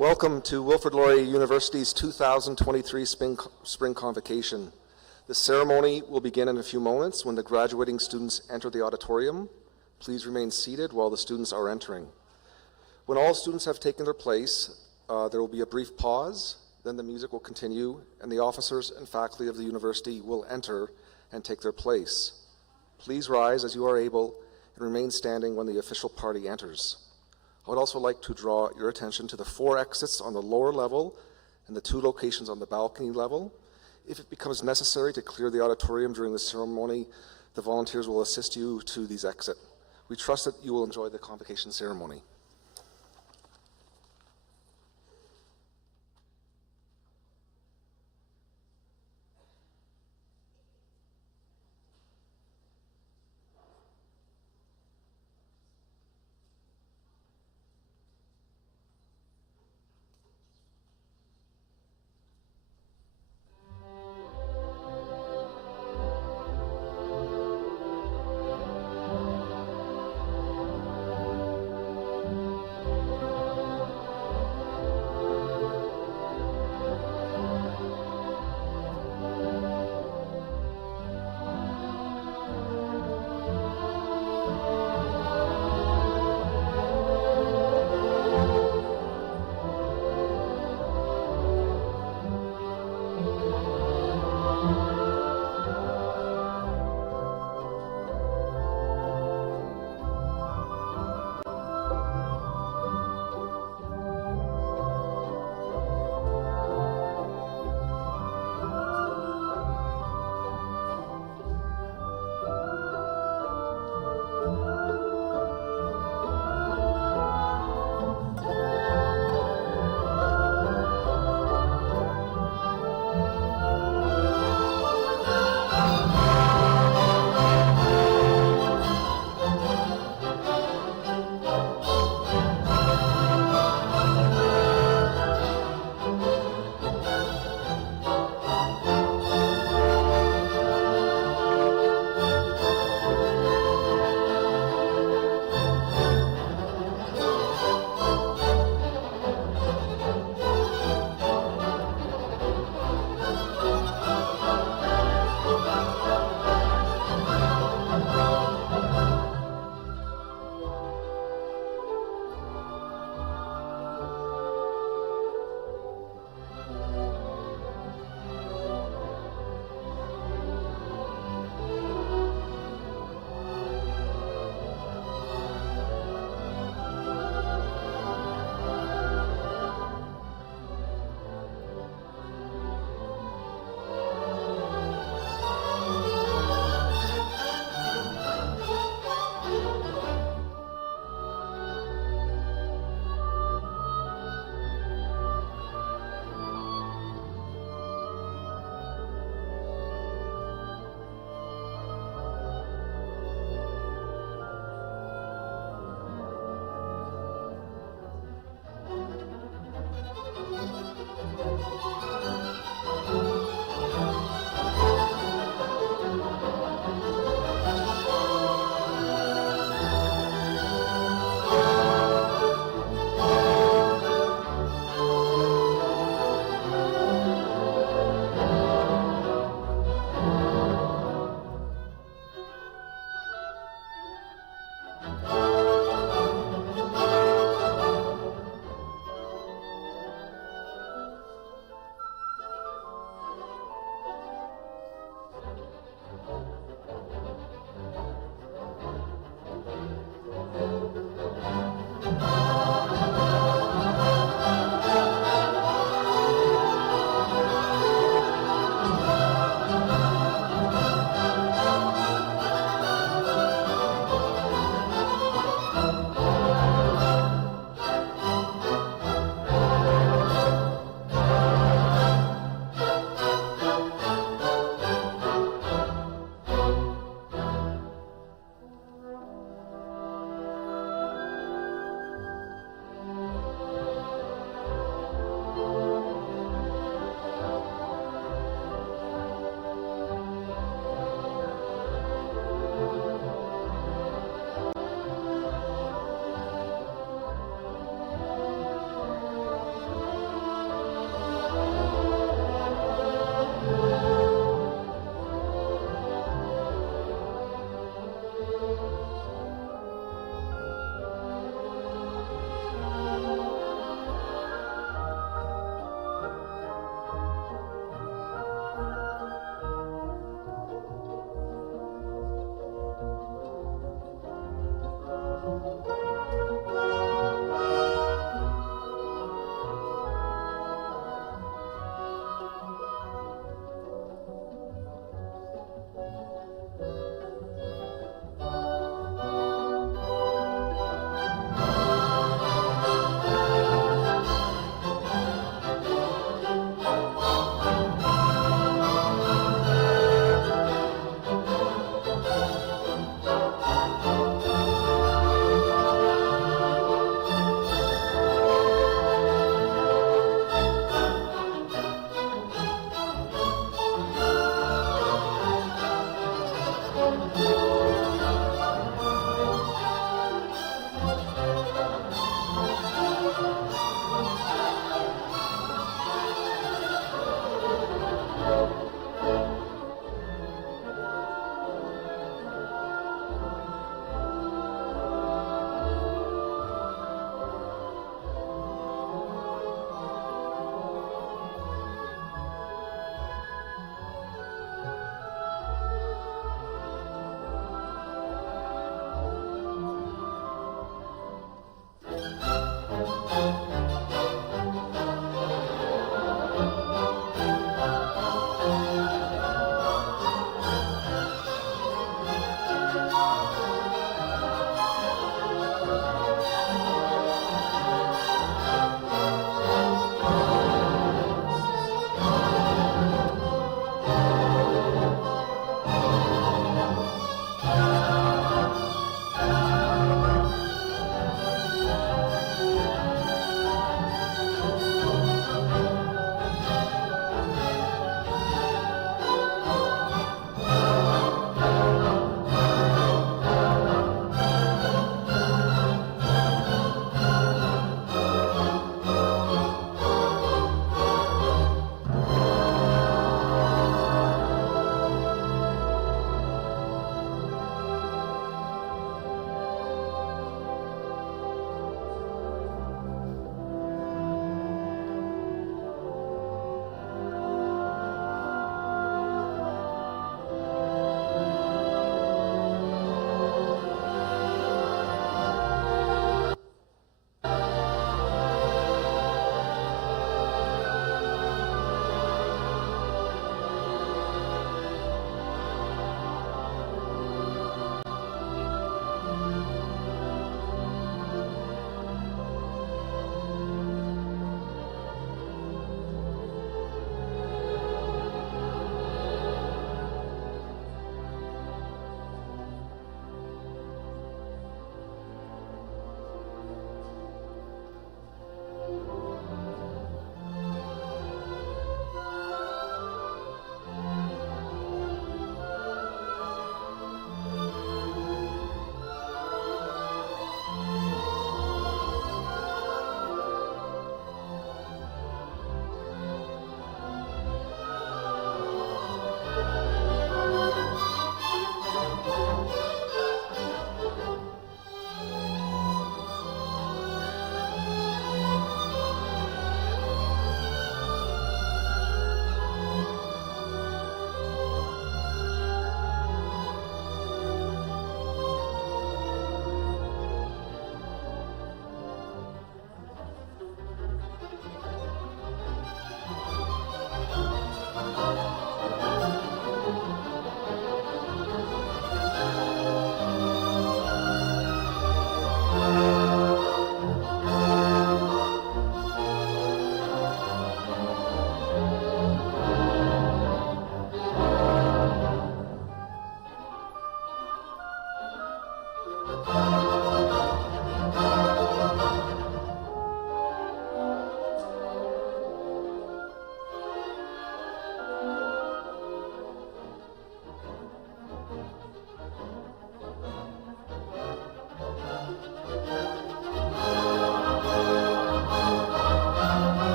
Welcome to Wilfrid Laurier University's 2023 Spring Convocation. The ceremony will begin in a few moments when the graduating students enter the auditorium. Please remain seated while the students are entering. When all students have taken their place, there will be a brief pause, then the music will continue, and the officers and faculty of the university will enter and take their place. Please rise as you are able and remain standing when the official party enters. I would also like to draw your attention to the 4 exits on the lower level and the 2 locations on the balcony level. If it becomes necessary to clear the auditorium during the ceremony, the volunteers will assist you to these exits. We trust that you will enjoy the convocation ceremony.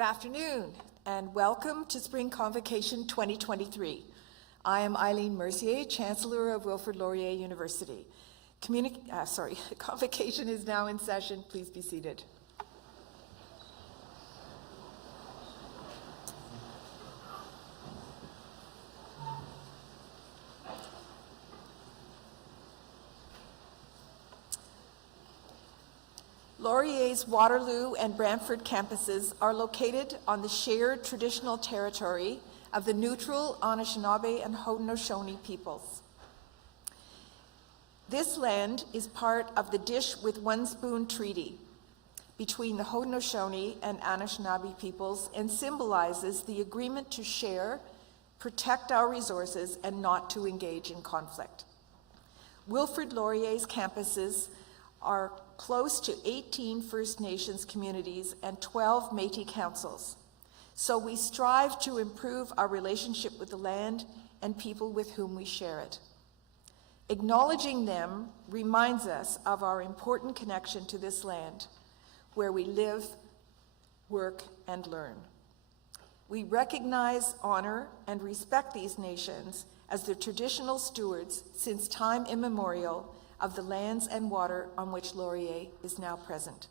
Good afternoon, and welcome to Spring Convocation 2023. I am Eileen Mercier, Chancellor of Wilfrid Laurier University. Convocation is now in session. Please be seated. Laurier's Waterloo and Brantford campuses are located on the shared traditional territory of the neutral Anishinaabe and Haudenosaunee peoples. This land is part of the Dish with One Spoon Treaty between the Haudenosaunee and Anishinaabe peoples and symbolizes the agreement to share, protect our resources, and not to engage in conflict. Wilfrid Laurier's campuses are close to 18 First Nations communities and 12 Métis councils. So we strive to improve our relationship with the land and people with whom we share it. Acknowledging them reminds us of our important connection to this land, where we live, work, and learn. We recognize, honor, and respect these nations as the traditional stewards since time immemorial of the lands and water on which Laurier is now present.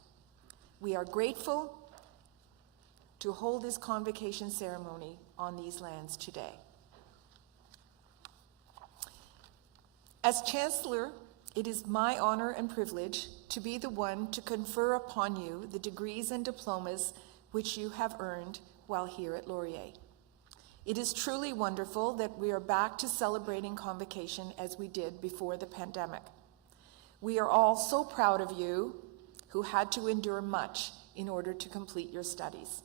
We are grateful to hold this convocation ceremony on these lands today. As Chancellor, it is my honor and privilege to be the one to confer upon you the degrees and diplomas which you have earned while here at Laurier. It is truly wonderful that we are back to celebrating convocation as we did before the pandemic. We are all so proud of you who had to endure much in order to complete your studies.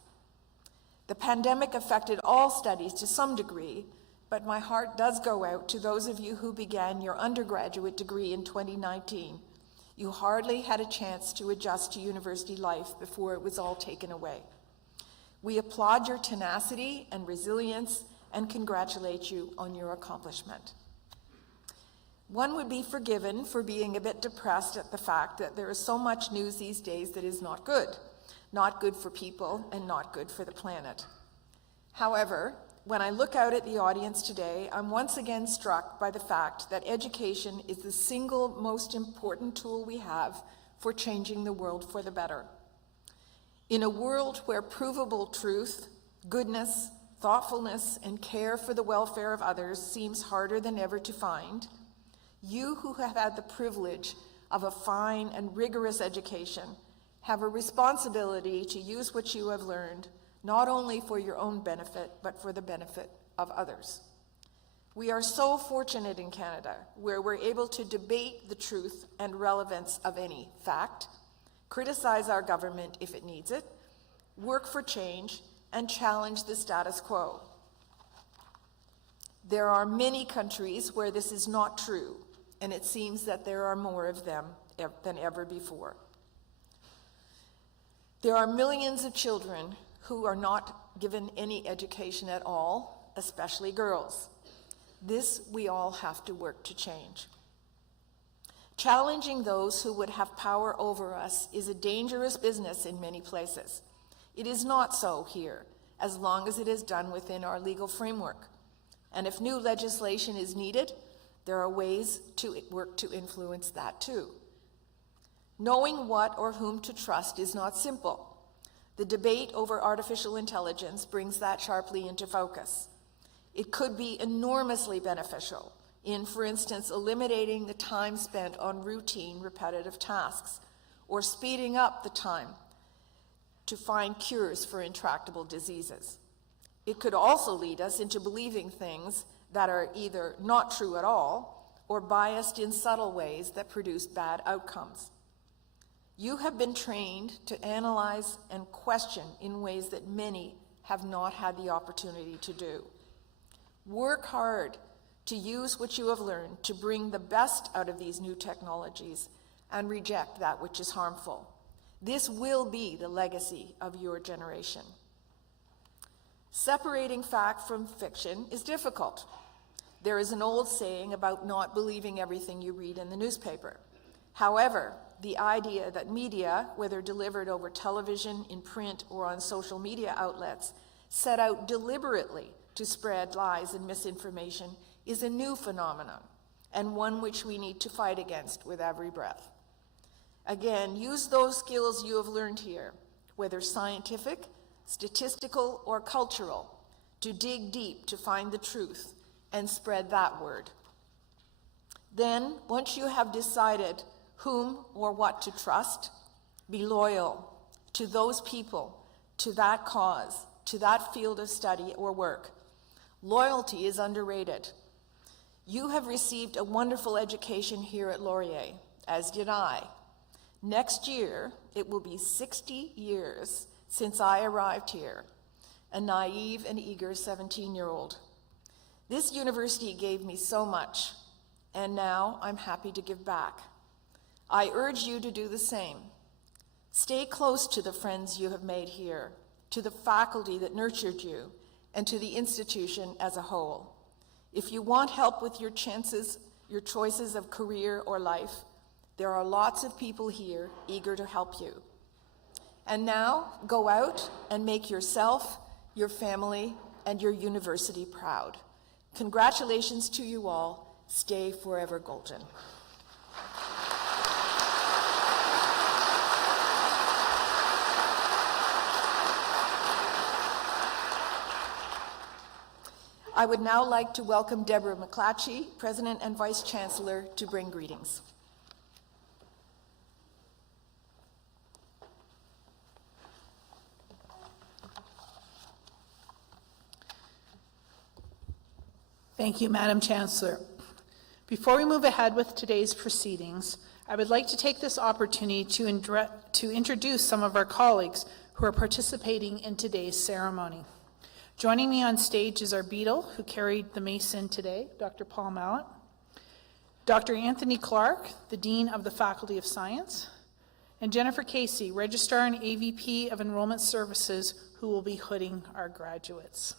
The pandemic affected all studies to some degree, but my heart does go out to those of you who began your undergraduate degree in 2019. You hardly had a chance to adjust to university life before it was all taken away. We applaud your tenacity and resilience and congratulate you on your accomplishment. One would be forgiven for being a bit depressed at the fact that there is so much news these days that is not good for people and not good for the planet. However, when I look out at the audience today, I'm once again struck by the fact that education is the single most important tool we have for changing the world for the better. In a world where provable truth, goodness, thoughtfulness, and care for the welfare of others seems harder than ever to find, you who have had the privilege of a fine and rigorous education have a responsibility to use what you have learned, not only for your own benefit, but for the benefit of others. We are so fortunate in Canada, where we're able to debate the truth and relevance of any fact, criticize our government if it needs it, work for change, and challenge the status quo. There are many countries where this is not true, and it seems that there are more of them than ever before. There are millions of children who are not given any education at all, especially girls. This we all have to work to change. Challenging those who would have power over us is a dangerous business in many places. It is not so here, as long as it is done within our legal framework. And if new legislation is needed, there are ways to work to influence that too. Knowing what or whom to trust is not simple. The debate over artificial intelligence brings that sharply into focus. It could be enormously beneficial in, for instance, eliminating the time spent on routine, repetitive tasks, or speeding up the time to find cures for intractable diseases. It could also lead us into believing things that are either not true at all or biased in subtle ways that produce bad outcomes. You have been trained to analyze and question in ways that many have not had the opportunity to do. Work hard to use what you have learned to bring the best out of these new technologies and reject that which is harmful. This will be the legacy of your generation. Separating fact from fiction is difficult. There is an old saying about not believing everything you read in the newspaper. However, the idea that media, whether delivered over television, in print, or on social media outlets, set out deliberately to spread lies and misinformation is a new phenomenon, and one which we need to fight against with every breath. Again, use those skills you have learned here, whether scientific, statistical, or cultural, to dig deep to find the truth and spread that word. Then, once you have decided whom or what to trust, be loyal to those people, to that cause, to that field of study or work. Loyalty is underrated. You have received a wonderful education here at Laurier, as did I. Next year, it will be 60 years since I arrived here, a naive and eager 17-year-old. This university gave me so much, and now I'm happy to give back. I urge you to do the same. Stay close to the friends you have made here, to the faculty that nurtured you, and to the institution as a whole. If you want help with your choices of career or life, there are lots of people here eager to help you. And now, go out and make yourself, your family, and your university proud. Congratulations to you all. Stay forever golden. I would now like to welcome Deborah McClatchy, President and Vice Chancellor, to bring greetings. Thank you, Madam Chancellor. Before we move ahead with today's proceedings, I would like to take this opportunity to introduce some of our colleagues who are participating in today's ceremony. Joining me on stage is our beadle who carried the mace in today, Dr. Paul Mallett, Dr. Anthony Clark, the Dean of the Faculty of Science, and Jennifer Casey, Registrar and AVP of Enrollment Services, who will be hooding our graduates.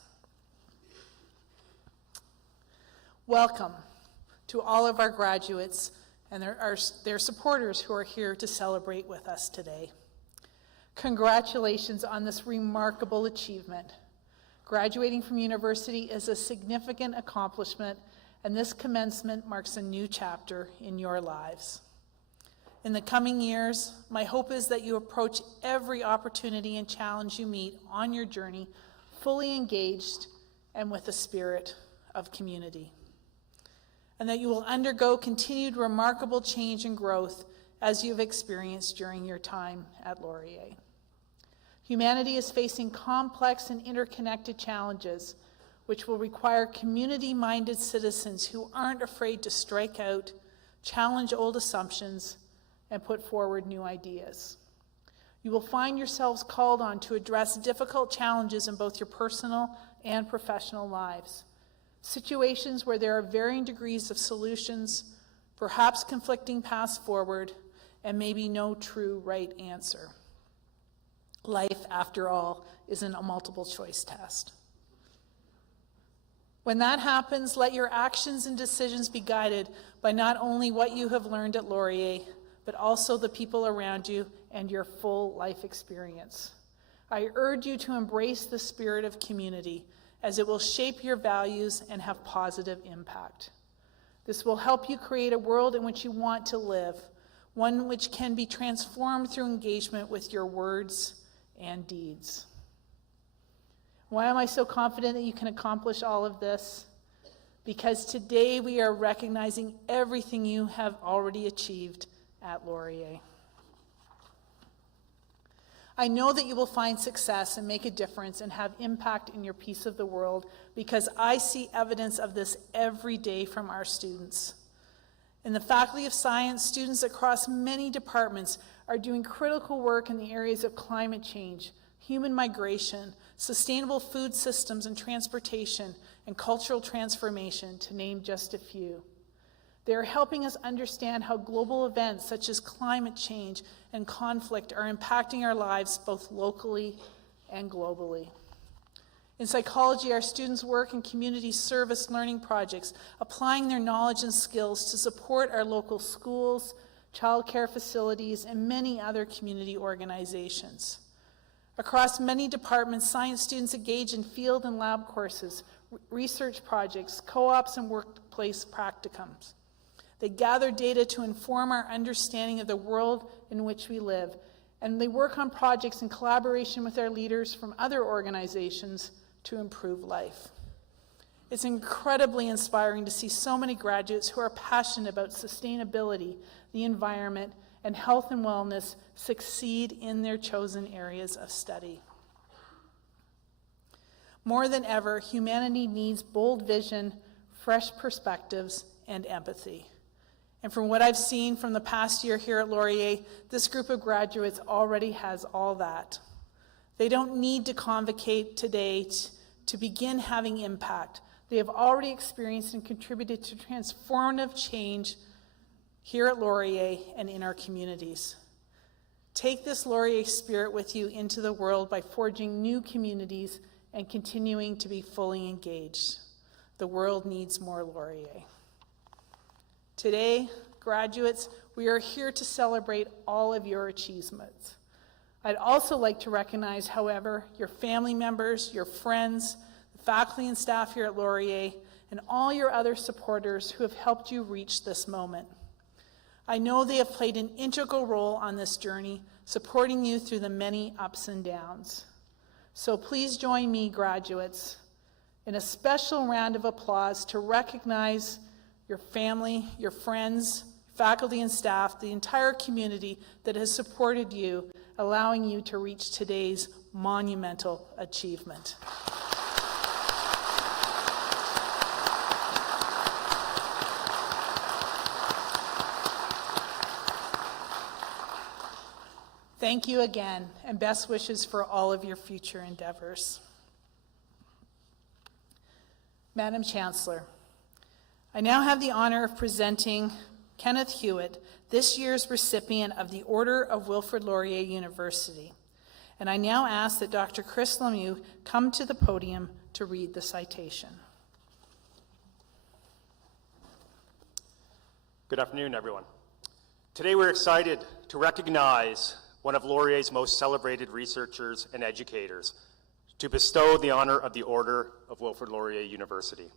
Welcome to all of our graduates and their supporters who are here to celebrate with us today. Congratulations on this remarkable achievement. Graduating from university is a significant accomplishment, and this commencement marks a new chapter in your lives. In the coming years, my hope is that you approach every opportunity and challenge you meet on your journey fully engaged and with a spirit of community, and that you will undergo continued remarkable change and growth as you've experienced during your time at Laurier. Humanity is facing complex and interconnected challenges, which will require community-minded citizens who aren't afraid to strike out, challenge old assumptions, and put forward new ideas. You will find yourselves called on to address difficult challenges in both your personal and professional lives. Situations where there are varying degrees of solutions, perhaps conflicting paths forward, and maybe no true right answer. Life, after all, isn't a multiple choice test. When that happens, let your actions and decisions be guided by not only what you have learned at Laurier, but also the people around you and your full life experience. I urge you to embrace the spirit of community, as it will shape your values and have positive impact. This will help you create a world in which you want to live, one which can be transformed through engagement with your words and deeds. Why am I so confident that you can accomplish all of this? Because today we are recognizing everything you have already achieved at Laurier. I know that you will find success and make a difference and have impact in your piece of the world, because I see evidence of this every day from our students. In the Faculty of Science, students across many departments are doing critical work in the areas of climate change, human migration, sustainable food systems and transportation, and cultural transformation, to name just a few. They are helping us understand how global events such as climate change and conflict are impacting our lives both locally and globally. In psychology, our students work in community service learning projects, applying their knowledge and skills to support our local schools, childcare facilities, and many other community organizations. Across many departments, science students engage in field and lab courses, research projects, co-ops, and workplace practicums. They gather data to inform our understanding of the world in which we live, and they work on projects in collaboration with our leaders from other organizations to improve life. It's incredibly inspiring to see so many graduates who are passionate about sustainability, the environment, and health and wellness succeed in their chosen areas of study. More than ever, humanity needs bold vision, fresh perspectives, and empathy. And from what I've seen from the past year here at Laurier, this group of graduates already has all that. They don't need to convocate today to begin having impact. They have already experienced and contributed to transformative change here at Laurier and in our communities. Take this Laurier spirit with you into the world by forging new communities and continuing to be fully engaged. The world needs more Laurier. Today, graduates, we are here to celebrate all of your achievements. I'd also like to recognize, however, your family members, your friends, the faculty and staff here at Laurier, and all your other supporters who have helped you reach this moment. I know they have played an integral role on this journey, supporting you through the many ups and downs. So please join me, graduates, in a special round of applause to recognize your family, your friends, faculty and staff, the entire community that has supported you, allowing you to reach today's monumental achievement. Thank you again, and best wishes for all of your future endeavors. Madam Chancellor, I now have the honor of presenting Kenneth Hewitt, this year's recipient of the Order of Wilfrid Laurier University. And I now ask that Dr. Chris Lemieux come to the podium to read the citation. Good afternoon, everyone. Today we're excited to recognize one of Laurier's most celebrated researchers and educators, to bestow the honor of the Order of Wilfrid Laurier University.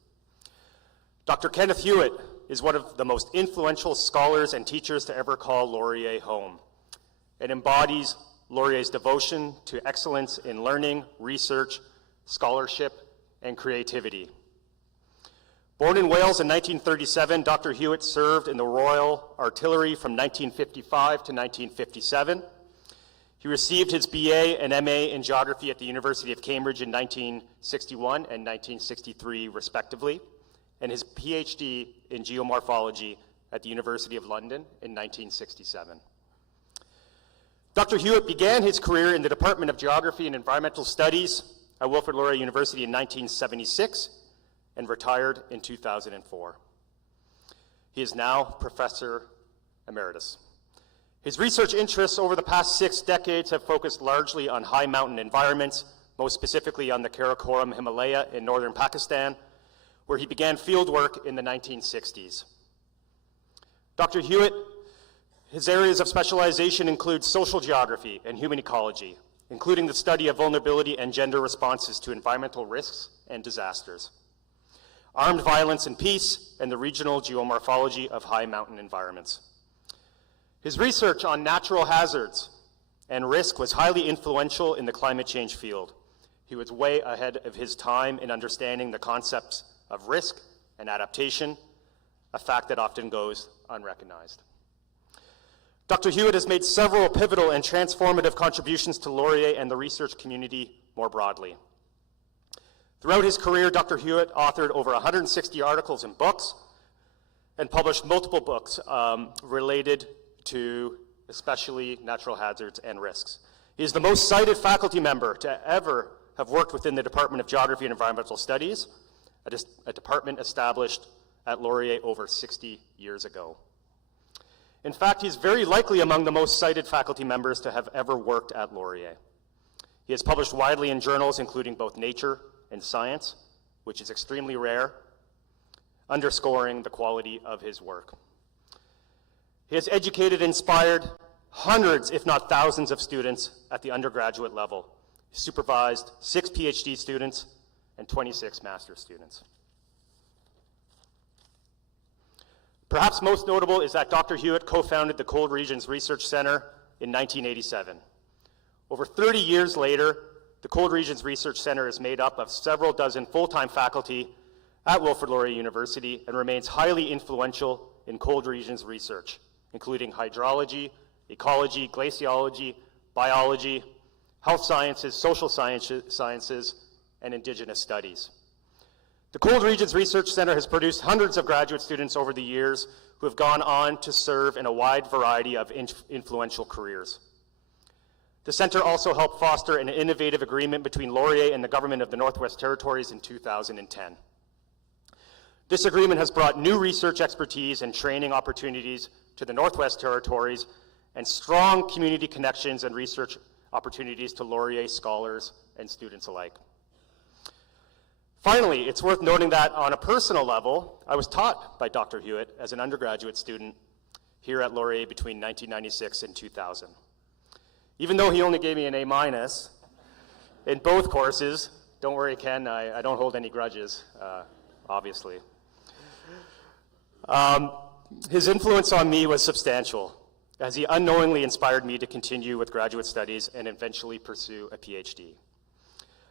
Dr. Kenneth Hewitt is one of the most influential scholars and teachers to ever call Laurier home, and embodies Laurier's devotion to excellence in learning, research, scholarship, and creativity. Born in Wales in 1937, Dr. Hewitt served in the Royal Artillery from 1955 to 1957. He received his BA and MA in geography at the University of Cambridge in 1961 and 1963, respectively, and his PhD in geomorphology at the University of London in 1967. Dr. Hewitt began his career in the Department of Geography and Environmental Studies at Wilfrid Laurier University in 1976 and retired in 2004. He is now Professor Emeritus. His research interests over the past 6 decades have focused largely on high mountain environments, most specifically on the Karakoram Himalaya in northern Pakistan, where he began field work in the 1960s. Dr. Hewitt, his areas of specialization include social geography and human ecology, including the study of vulnerability and gender responses to environmental risks and disasters, armed violence and peace, and the regional geomorphology of high mountain environments. His research on natural hazards and risk was highly influential in the climate change field. He was way ahead of his time in understanding the concepts of risk and adaptation, a fact that often goes unrecognized. Dr. Hewitt has made several pivotal and transformative contributions to Laurier and the research community more broadly. Throughout his career, Dr. Hewitt authored over 160 articles and books and published multiple books related to especially natural hazards and risks. He is the most cited faculty member to ever have worked within the Department of Geography and Environmental Studies, a department established at Laurier over 60 years ago. In fact, he's very likely among the most cited faculty members to have ever worked at Laurier. He has published widely in journals including both Nature and Science, which is extremely rare, underscoring the quality of his work. He has educated and inspired hundreds, if not thousands, of students at the undergraduate level. He supervised 6 PhD students and 26 master's students. Perhaps most notable is that Dr. Hewitt co-founded the Cold Regions Research Center in 1987. Over 30 years later, the Cold Regions Research Center is made up of several dozen full-time faculty at Wilfrid Laurier University and remains highly influential in cold regions research, including hydrology, ecology, glaciology, biology, health sciences, social sciences, and Indigenous studies. The Cold Regions Research Center has produced hundreds of graduate students over the years who have gone on to serve in a wide variety of influential careers. The center also helped foster an innovative agreement between Laurier and the government of the Northwest Territories in 2010. This agreement has brought new research expertise and training opportunities to the Northwest Territories and strong community connections and research opportunities to Laurier scholars and students alike. Finally, it's worth noting that on a personal level, I was taught by Dr. Hewitt as an undergraduate student here at Laurier between 1996 and 2000. Even though he only gave me an A- in both courses, don't worry, Ken, I don't hold any grudges, obviously. His influence on me was substantial, as he unknowingly inspired me to continue with graduate studies and eventually pursue a PhD.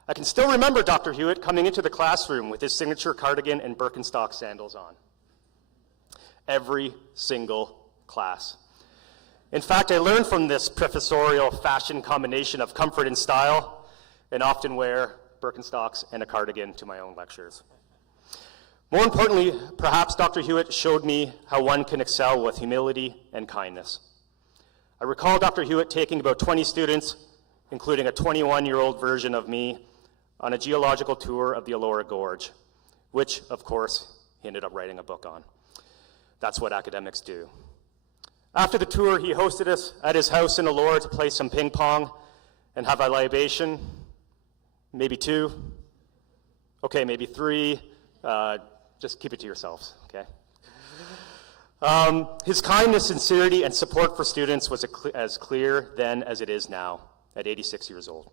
I can still remember Dr. Hewitt coming into the classroom with his signature cardigan and Birkenstock sandals on. Every single class. In fact, I learned from this professorial fashion combination of comfort and style, and often wear Birkenstocks and a cardigan to my own lectures. More importantly, perhaps Dr. Hewitt showed me how one can excel with humility and kindness. I recall Dr. Hewitt taking about 20 students, including a 21-year-old version of me, on a geological tour of the Laurier Gorge, which, of course, he ended up writing a book on. That's what academics do. After the tour, he hosted us at his house in Laurier to play some ping pong and have a libation, maybe 2, okay, maybe 3, just keep it to yourselves, okay? His kindness, sincerity, and support for students was as clear then as it is now, at 86 years old.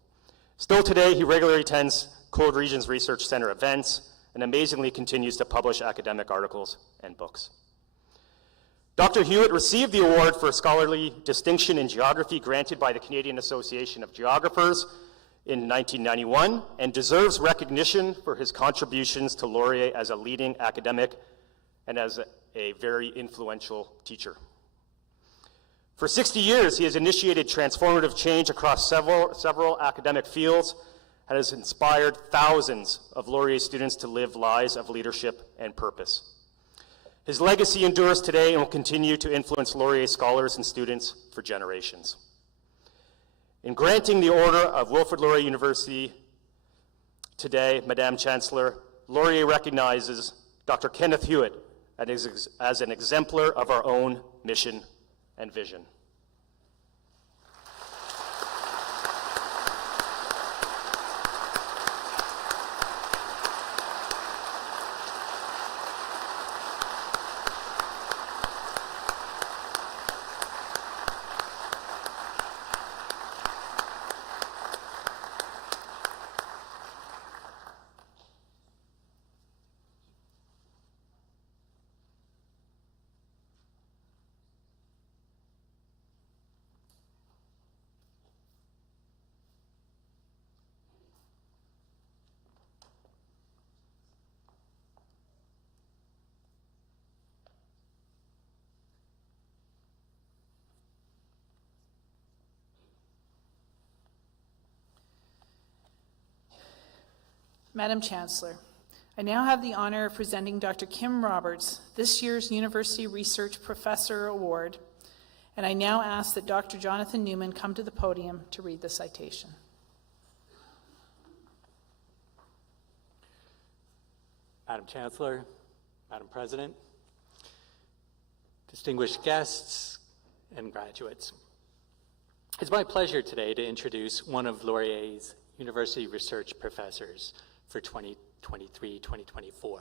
Still today, he regularly attends Cold Regions Research Center events and amazingly continues to publish academic articles and books. Dr. Hewitt received the award for scholarly distinction in geography granted by the Canadian Association of Geographers in 1991 and deserves recognition for his contributions to Laurier as a leading academic and as a very influential teacher. For 60 years, he has initiated transformative change across several academic fields and has inspired thousands of Laurier students to live lives of leadership and purpose. His legacy endures today and will continue to influence Laurier scholars and students for generations. In granting the Order of Wilfrid Laurier University today, Madame Chancellor, Laurier recognizes Dr. Kenneth Hewitt as an exemplar of our own mission and vision. Madam Chancellor, I now have the honor of presenting Dr. Kim Roberts this year's University Research Professor Award, and I now ask that Dr. Jonathan Newman come to the podium to read the citation. Madam Chancellor, Madam President, distinguished guests and graduates. It's my pleasure today to introduce one of Laurier's University Research Professors for 2023-2024,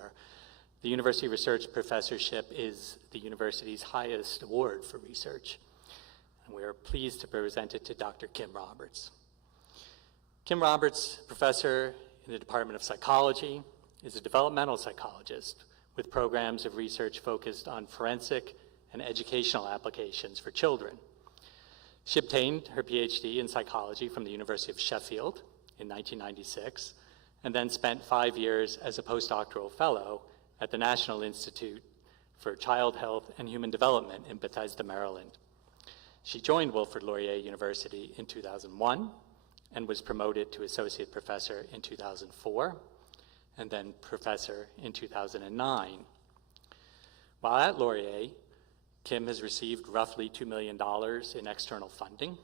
The University Research Professorship is the university's highest award for research, and we are pleased to present it to Dr. Kim Roberts. Kim Roberts, professor in the Department of Psychology, is a developmental psychologist with programs of research focused on forensic and educational applications for children. She obtained her PhD in psychology from the University of Sheffield in 1996, and then spent 5 years as a postdoctoral fellow at the National Institute for Child Health and Human Development in Bethesda, Maryland. She joined Wilfrid Laurier University in 2001 and was promoted to associate professor in 2004, and then professor in 2009. While at Laurier, Kim has received roughly $2 million in external funding.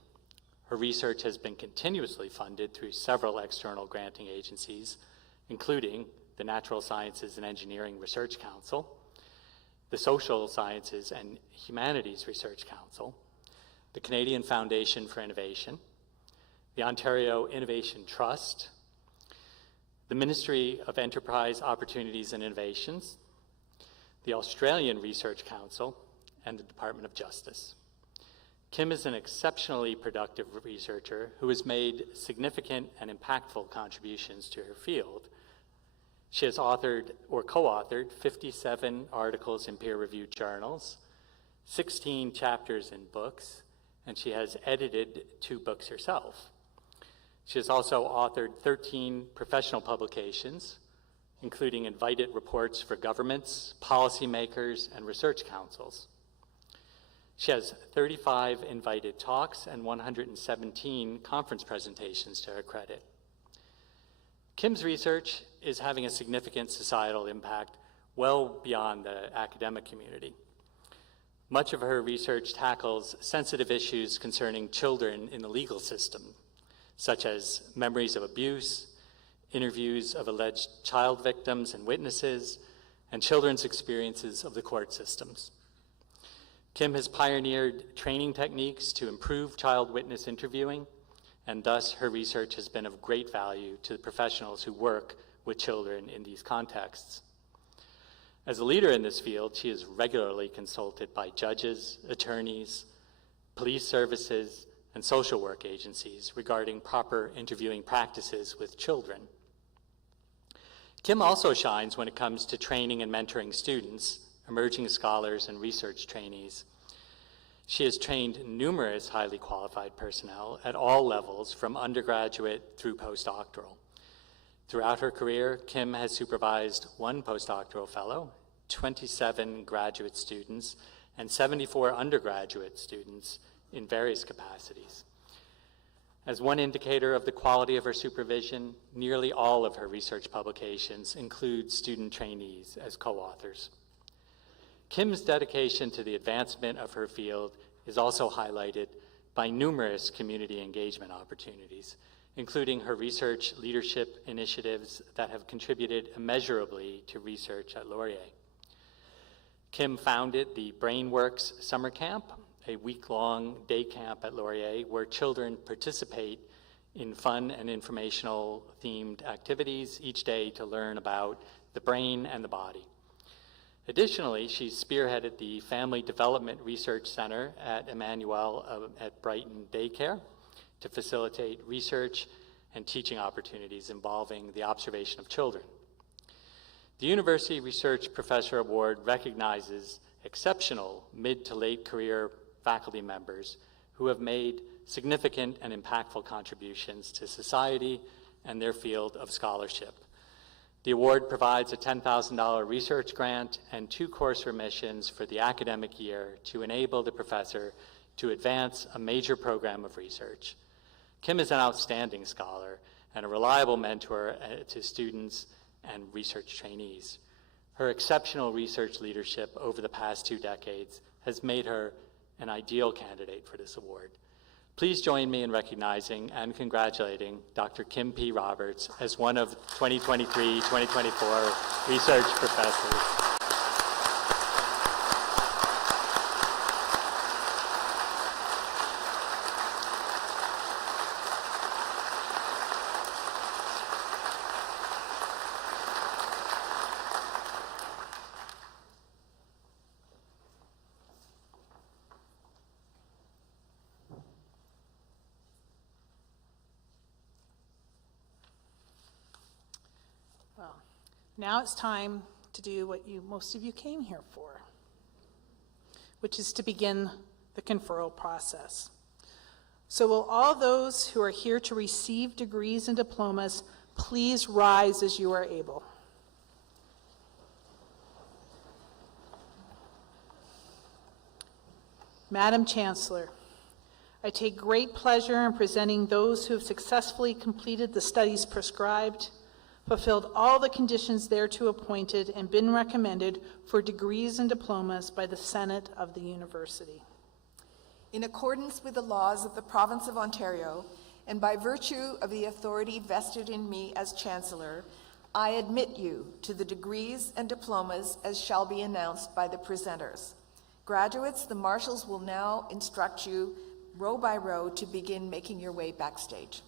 Her research has been continuously funded through several external granting agencies, including the Natural Sciences and Engineering Research Council, the Social Sciences and Humanities Research Council, the Canadian Foundation for Innovation, the Ontario Innovation Trust, the Ministry of Enterprise, Opportunities and Innovations, the Australian Research Council, and the Department of Justice. Kim is an exceptionally productive researcher who has made significant and impactful contributions to her field. She has authored or co-authored 57 articles in peer-reviewed journals, 16 chapters in books, and she has edited 2 books herself. She has also authored 13 professional publications, including invited reports for governments, policymakers, and research councils. She has 35 invited talks and 117 conference presentations to her credit. Kim's research is having a significant societal impact well beyond the academic community. Much of her research tackles sensitive issues concerning children in the legal system, such as memories of abuse, interviews of alleged child victims and witnesses, and children's experiences of the court systems. Kim has pioneered training techniques to improve child witness interviewing, and thus her research has been of great value to the professionals who work with children in these contexts. As a leader in this field, she is regularly consulted by judges, attorneys, police services, and social work agencies regarding proper interviewing practices with children. Kim also shines when it comes to training and mentoring students, emerging scholars, and research trainees. She has trained numerous highly qualified personnel at all levels, from undergraduate through postdoctoral. Throughout her career, Kim has supervised 1 postdoctoral fellow, 27 graduate students, and 74 undergraduate students in various capacities. As one indicator of the quality of her supervision, nearly all of her research publications include student trainees as co-authors. Kim's dedication to the advancement of her field is also highlighted by numerous community engagement opportunities, including her research leadership initiatives that have contributed immeasurably to research at Laurier. Kim founded the BrainWorks Summer Camp, a week-long day camp at Laurier where children participate in fun and informational themed activities each day to learn about the brain and the body. Additionally, she spearheaded the Family Development Research Center at Emmanuel at Brighton Daycare to facilitate research and teaching opportunities involving the observation of children. The University Research Professor Award recognizes exceptional mid to late career faculty members who have made significant and impactful contributions to society and their field of scholarship. The award provides a $10,000 research grant and 2 course remissions for the academic year to enable the professor to advance a major program of research. Kim is an outstanding scholar and a reliable mentor to students and research trainees. Her exceptional research leadership over the past 2 decades has made her an ideal candidate for this award. Please join me in recognizing and congratulating Dr. Kim P. Roberts as one of 2023-2024 research professors. Now it's time to do what most of you came here for, which is to begin the conferral process. So will all those who are here to receive degrees and diplomas please rise as you are able. Madam Chancellor, I take great pleasure in presenting those who have successfully completed the studies prescribed, fulfilled all the conditions thereto appointed, and been recommended for degrees and diplomas by the Senate of the University. In accordance with the laws of the Province of Ontario, and by virtue of the authority vested in me as Chancellor, I admit you to the degrees and diplomas as shall be announced by the presenters. Graduates, the marshals will now instruct you row by row to begin making your way backstage.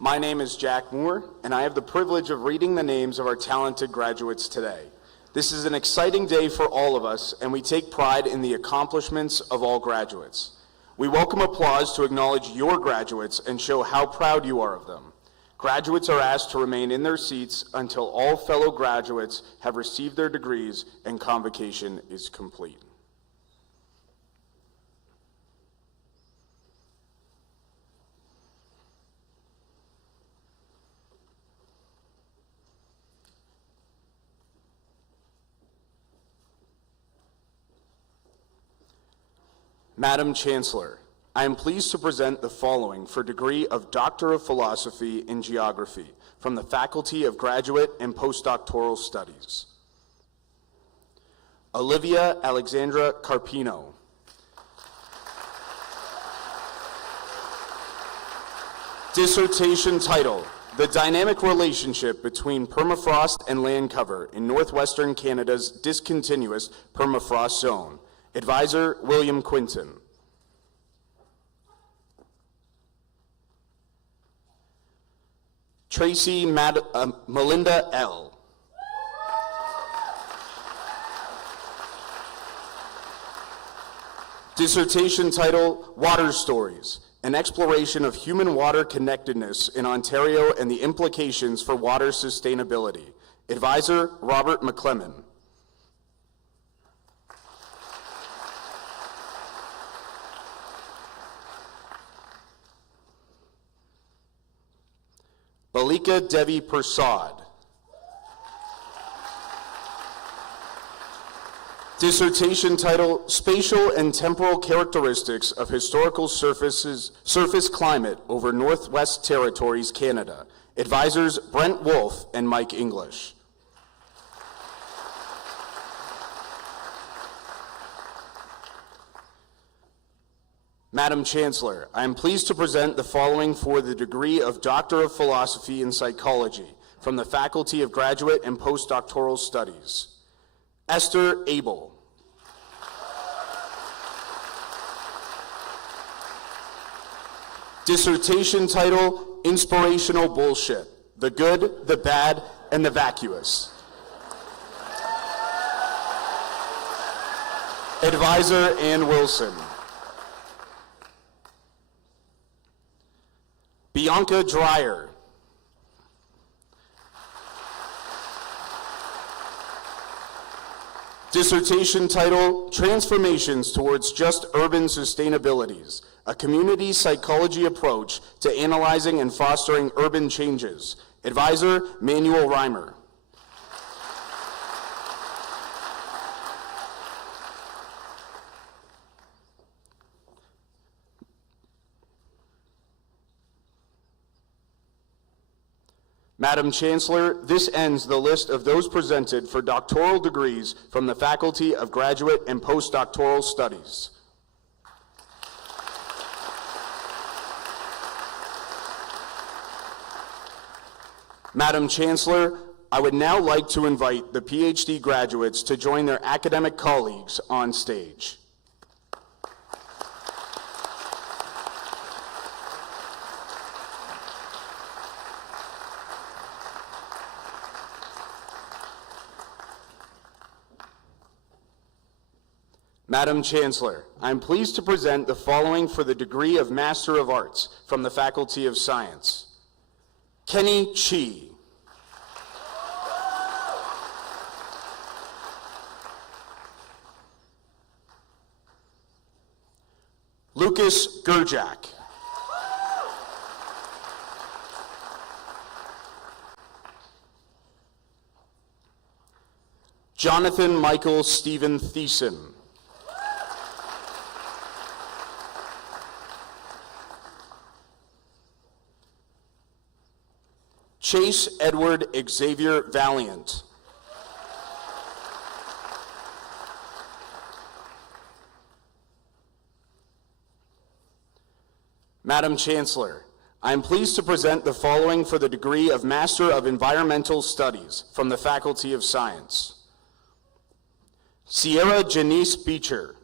My name is Jack Moore, and I have the privilege of reading the names of our talented graduates today. This is an exciting day for all of us, and we take pride in the accomplishments of all graduates. We welcome applause to acknowledge your graduates and show how proud you are of them. Graduates are asked to remain in their seats until all fellow graduates have received their degrees and convocation is complete. Madam Chancellor, I am pleased to present the following for degree of Doctor of Philosophy in Geography from the Faculty of Graduate and Postdoctoral Studies. Olivia Alexandra Carpino. Dissertation title, The Dynamic Relationship Between Permafrost and Land Cover in Northwestern Canada's Discontinuous Permafrost Zone. Advisor, William Quinton. Tracy Melinda L. Dissertation title, Water Stories, an exploration of human water connectedness in Ontario and the implications for water sustainability. Advisor, Robert McClellan. Balika Devi Persad. Dissertation title, Spatial and Temporal Characteristics of Historical Surface Climate over Northwest Territories, Canada. Advisors, Brent Wolfe and Mike English. Madam Chancellor, I am pleased to present the following for the degree of Doctor of Philosophy in Psychology from the Faculty of Graduate and Postdoctoral Studies. Esther Abel. Dissertation title, Inspirational Bullshit, the Good, the Bad, and the Vacuous. Advisor, Ann Wilson. Bianca Dreyer. Dissertation title, Transformations Towards Just Urban Sustainabilities, a community psychology approach to analyzing and fostering urban changes. Advisor, Manuel Reimer. Madam Chancellor, this ends the list of those presented for doctoral degrees from the Faculty of Graduate and Postdoctoral Studies. Madam Chancellor, I would now like to invite the PhD graduates to join their academic colleagues on stage. Madam Chancellor, I am pleased to present the following for the degree of Master of Arts from the Faculty of Science. Kenny Chi. Lucas Gerjak. Jonathan Michael Stephen Thiessen. Chase Edward Xavier Valiant. Madam Chancellor, I am pleased to present the following for the degree of Master of Environmental Studies from the Faculty of Science. Sierra Janice Beecher.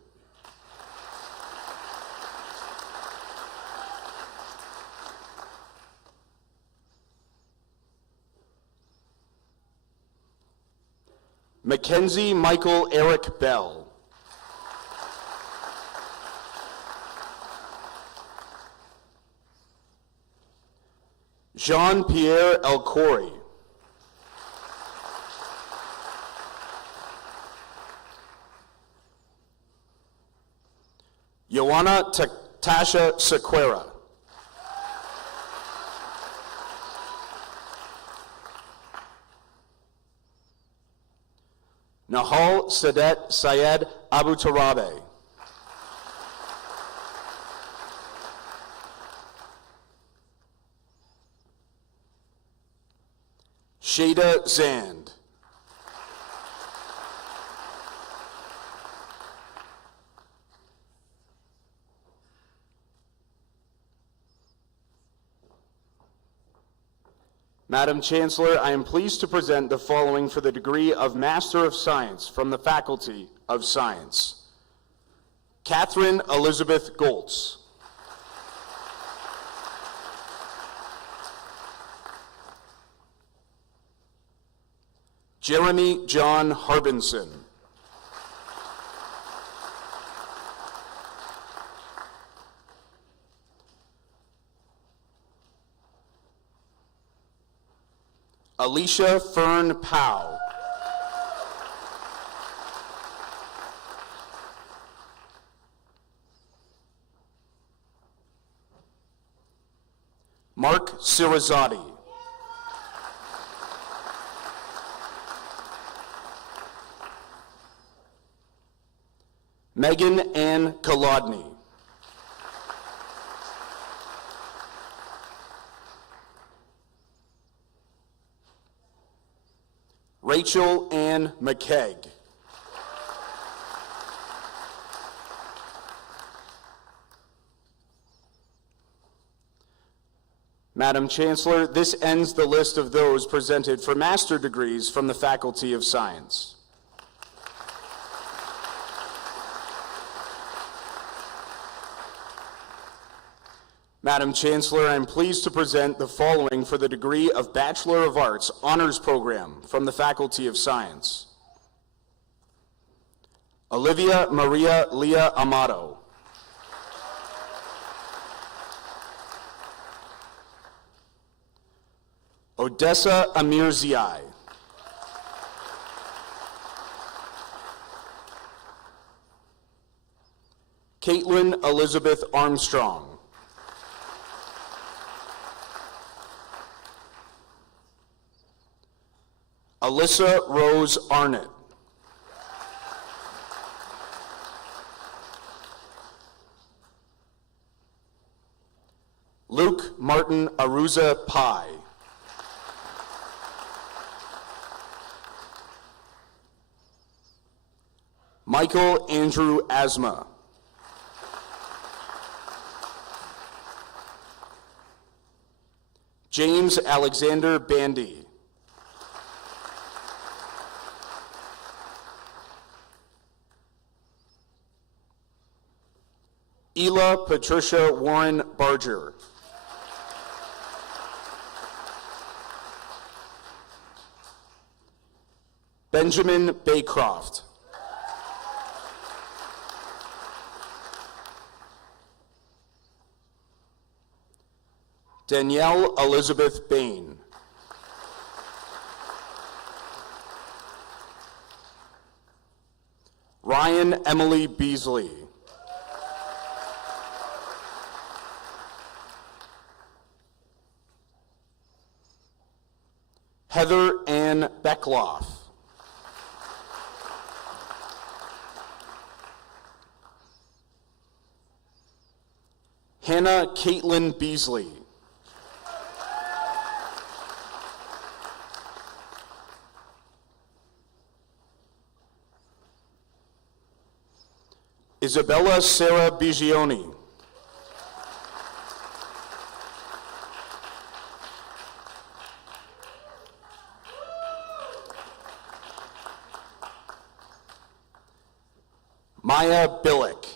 Mackenzie Michael Eric Bell. Jean-Pierre Elcori. Joanna Tasha Sequeira. Nahal Sadet Syed Abu Tarabe. Shada Zand. Madam Chancellor, I am pleased to present the following for the degree of Master of Science from the Faculty of Science. Catherine Elizabeth Goltz. Jeremy John Harbinson. Alicia Fern Powell. Mark Sirazati. Megan Ann Kolodny. Rachel Ann McKegg. Madam Chancellor, this ends the list of those presented for master degrees from the Faculty of Science. Madam Chancellor, I am pleased to present the following for the degree of Bachelor of Arts Honors Program from the Faculty of Science. Olivia Maria Leah Amato. Odessa Amir Ziai. Caitlin Elizabeth Armstrong. Alyssa Rose Arnott. Luke Martin Aruza Pai. Michael Andrew Asma. James Alexander Bandy. Ela Patricia Warren Barger. Benjamin Baycroft. Danielle Elizabeth Bain. Ryan Emily Beasley. Heather Ann Beckloff. Hannah Caitlin Beasley. Isabella Sarah Bigioni. Maya Billick.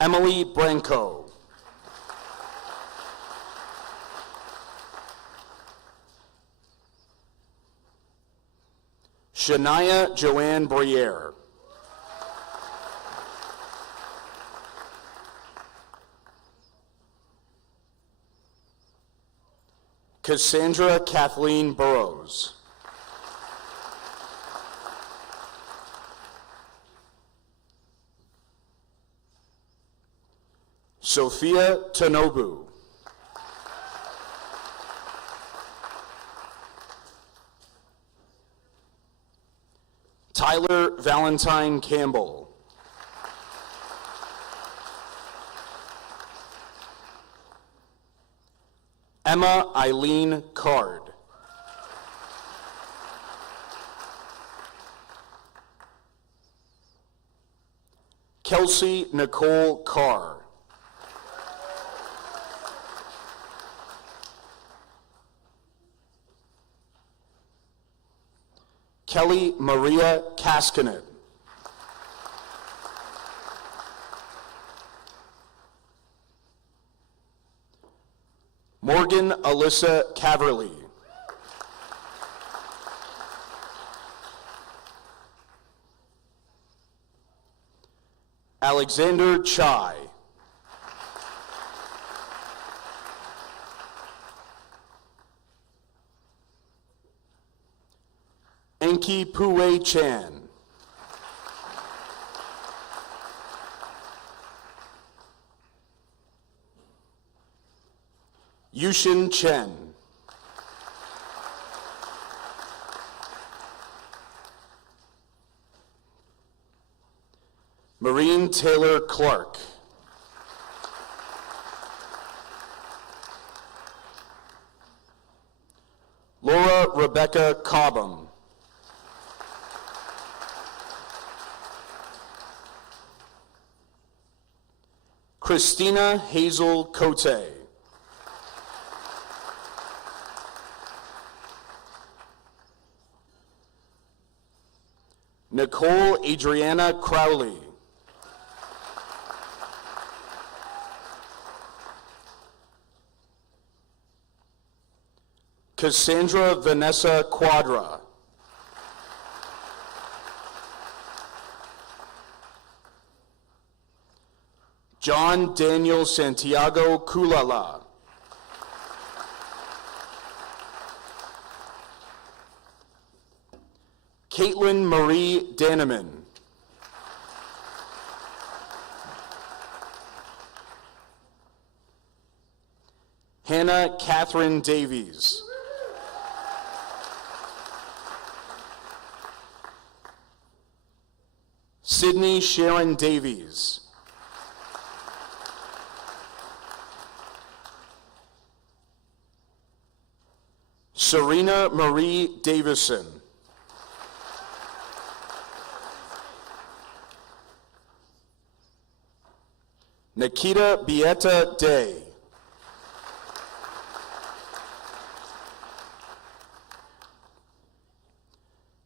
Emily Branco. Shania Joanne Briere. Cassandra Kathleen Burrows. Sophia Tanobu. Tyler Valentine Campbell. Emma Eileen Card. Kelsey Nicole Carr. Kelly Maria Kaskanen. Morgan Alyssa Caverly. Alexander Chai. Enki Pue Chan. Yushin Chen. Maureen Taylor Clark. Laura Rebecca Cobham. Christina Hazel Cote. Nicole Adriana Crowley. Cassandra Vanessa Quadra. John Daniel Santiago Kulala. Caitlin Marie Daneman. Hannah Catherine Davies. Sydney Sharon Davies. Serena Marie Davison. Nikita Bieta Day.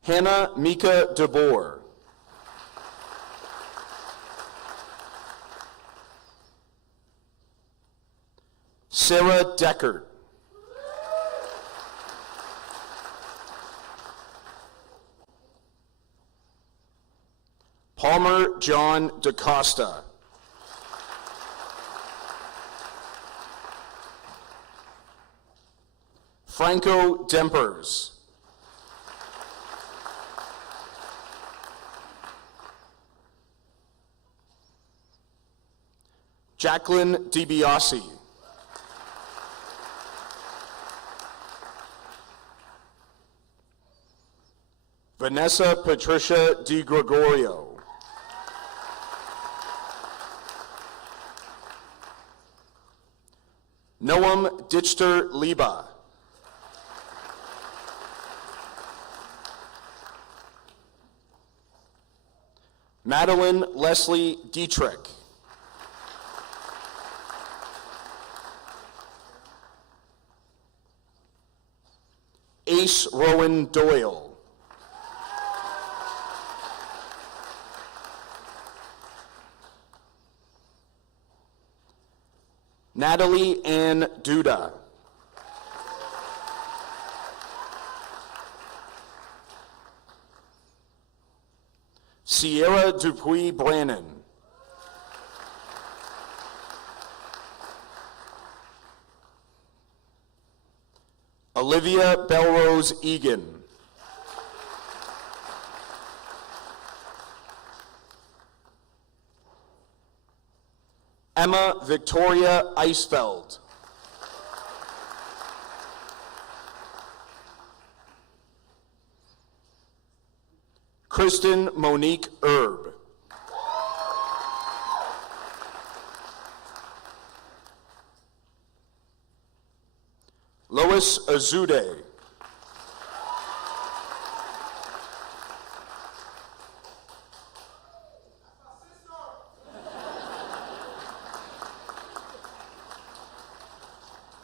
Hannah Mika DeBoer. Sarah Deckert. Palmer John DaCosta. Franco Dempers. Jacqueline DiBiase. Vanessa Patricia DiGregorio. Noam Ditchter Liba. Madeline Leslie Dietrich. Ace Rowan Doyle. Natalie Ann Duda. Sierra Dupuis Brannon. Olivia Belrose Egan. Emma Victoria Eisfeld. Kristen Monique Erb. Lois Azude.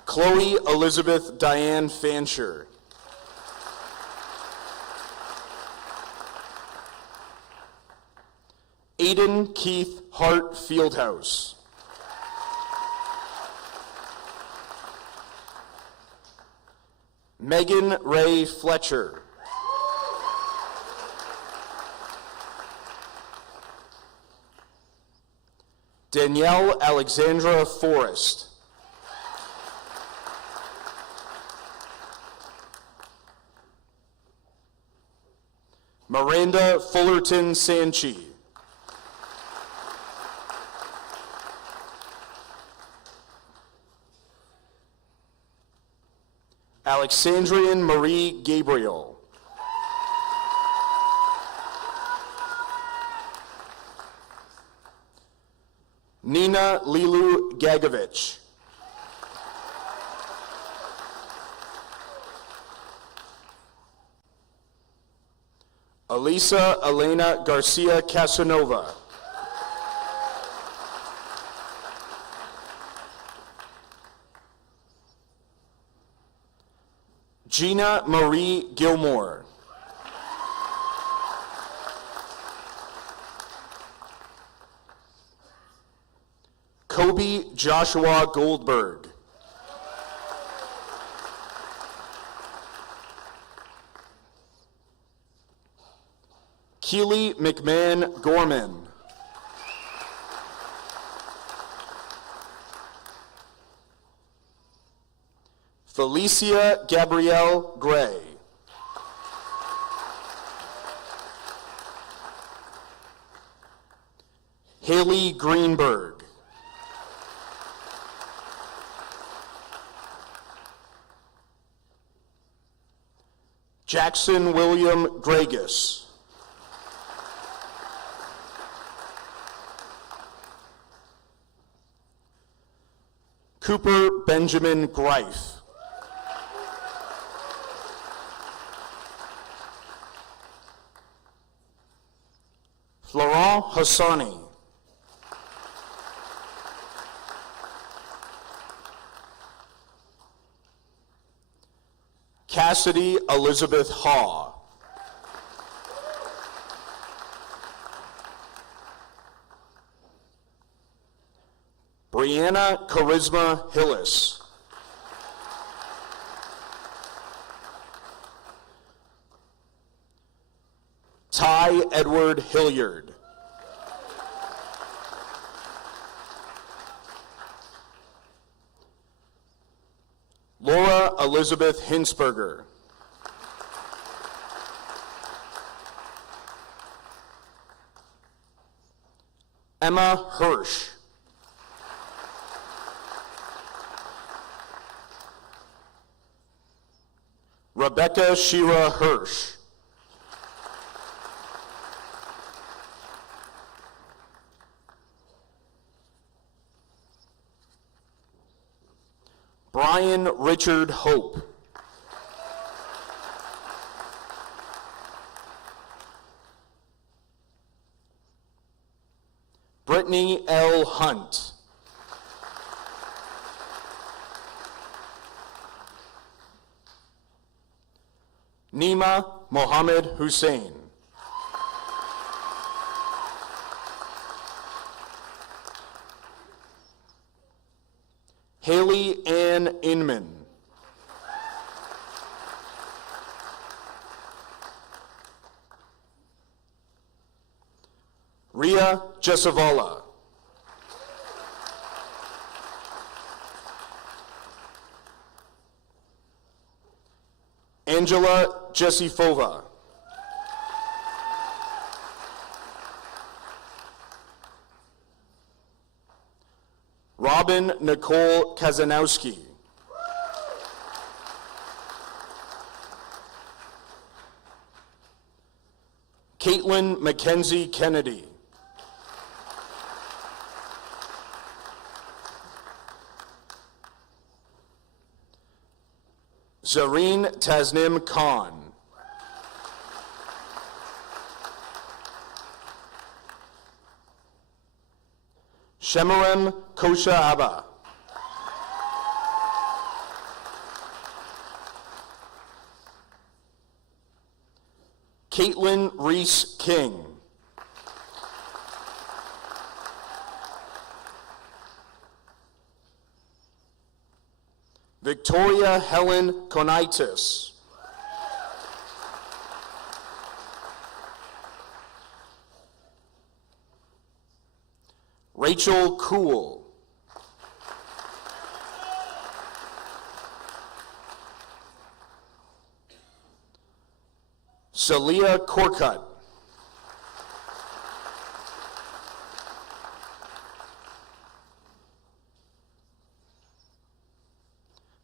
Chloe Elizabeth Diane Fancher. Aiden Keith Hart Fieldhouse. Megan Ray Fletcher. Danielle Alexandra Forrest. Miranda Fullerton Sanchi. Alexandrian Marie Gabriel. Nina Lilu Gagovich. Elisa Elena Garcia Casanova. Gina Marie Gilmore. Kobe Joshua Goldberg. Keely McMahon Gorman. Felicia Gabrielle Gray. Haley Greenberg. Jackson William Gregus. Cooper Benjamin Greif. Hassani. Cassidy Elizabeth Haw. Brianna Charisma Hillis. Ty Edward Hilliard. Laura Elizabeth Hinsberger. Emma Hirsch. Rebecca Shira Hirsch. Brian Richard Hope. Brittany L. Hunt. Nima Mohammed Hussein. Haley Ann Inman. Ria Jesavala. Angela Jessifova. Robin Nicole Kazanowski. Caitlin Mackenzie Kennedy. Zareen Tasnim Khan. Shemarem Kosha Abba. Caitlin Reese King. Victoria Helen Konaitis. Rachel Cool. Celia Corcutt.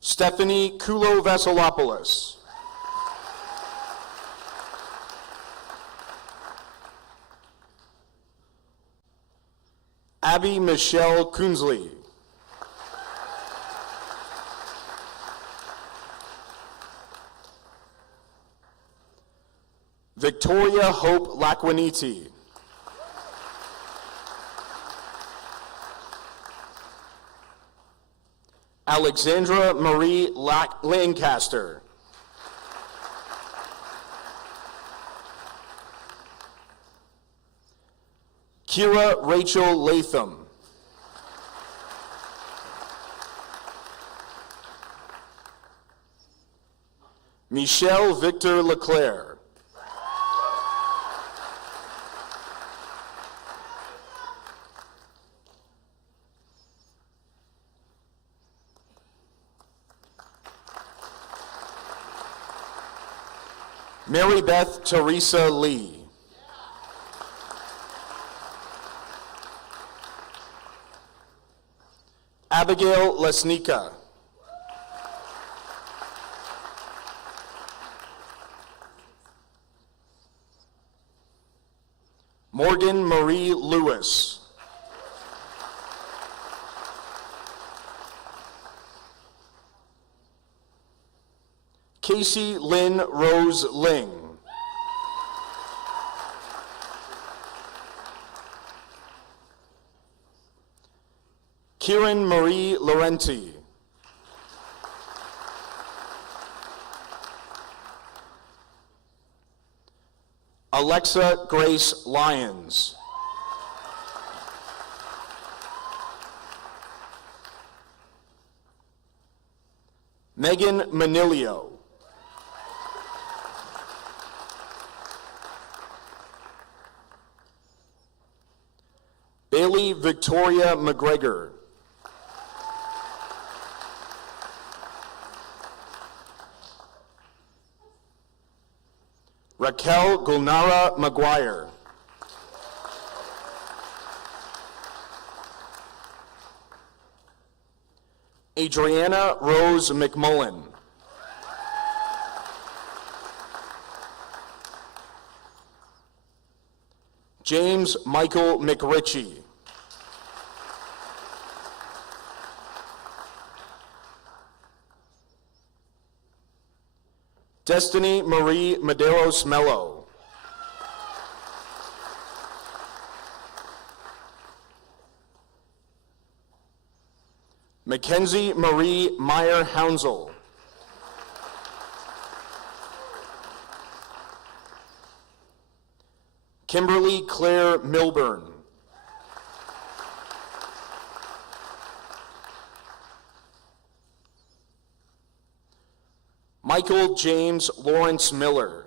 Stephanie Kulo Vasilopoulos. Abby Michelle Kunzley. Victoria Hope Laquaniti. Alexandra Marie Lancaster. Kira Rachel Latham. Michelle Victor Leclerc. Mary Beth Teresa Lee. Abigail Lesnica. Morgan Marie Lewis. Casey Lynn Rose Ling. Kieran Marie Laurenti. Alexa Grace Lyons. Megan Manilio. Bailey Victoria McGregor. Raquel Gulnara Maguire. Adriana Rose McMullen. James Michael McRitchie. Destiny Marie Medeiros Mello. Mackenzie Marie Meyer Hounsel. Kimberly Claire Milburn. Michael James Lawrence Miller.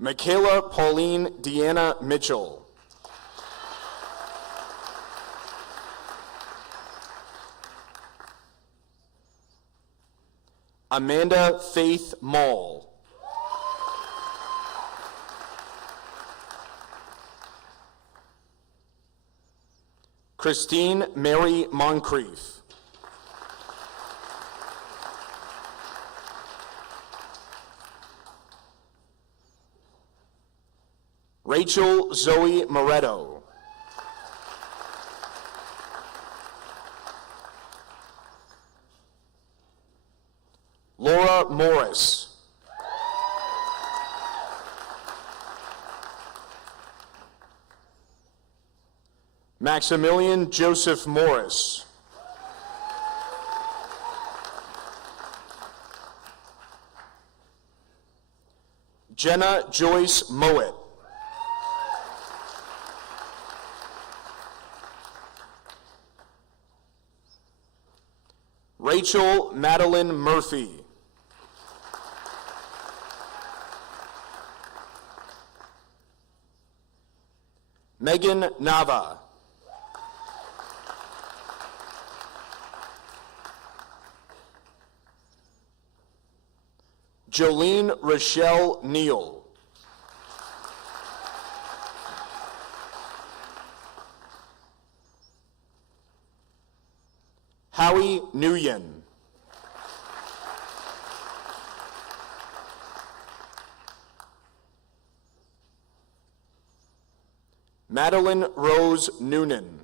Michaela Pauline Deanna Mitchell. Amanda Faith Mall. Christine Mary Moncrief. Rachel Zoe Moretto. Laura Morris. Maximilian Joseph Morris. Jenna Joyce Mowat. Rachel Madeline Murphy. Megan Nava. Jolene Rochelle Neal. Howie Nguyen. Madeline Rose Noonan.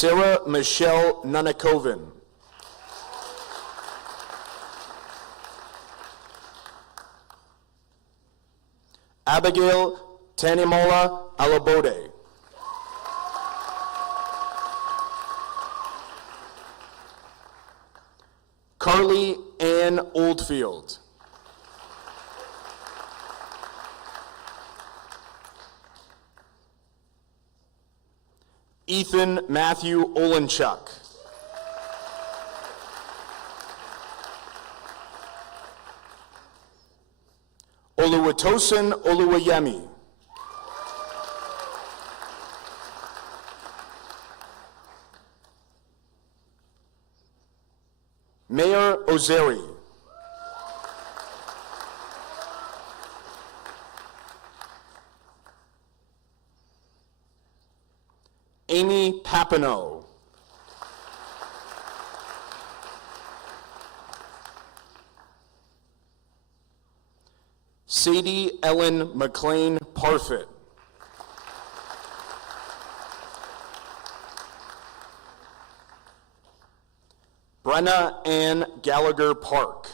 Sarah Michelle Nunakoven. Abigail Tanimola Alabode. Carly Ann Oldfield. Ethan Matthew Olenchuk. Oluwatosin Oluwayemi. Mayor Ozeri. Amy Papineau. Sadie Ellen McLean Parfit. Brenna Ann Gallagher Park.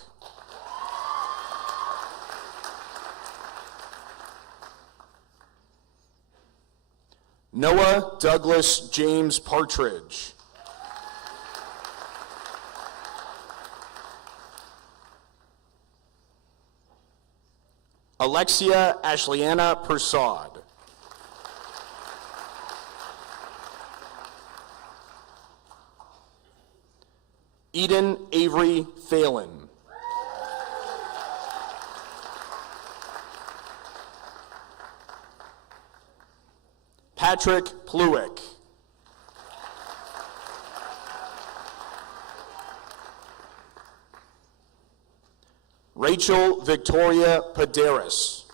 Noah Douglas James Partridge. Alexia Ashleana Persad. Eden Avery Phelan. Patrick Pluick. Rachel Victoria Paderis.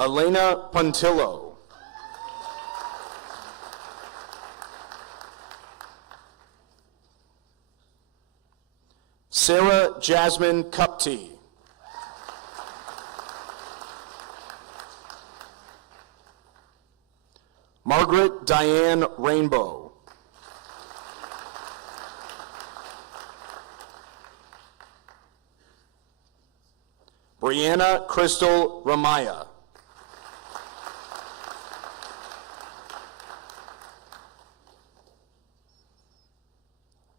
Elena Puntillo. Sarah Jasmine Cupty. Margaret Diane Rainbow. Brianna Crystal Ramaya.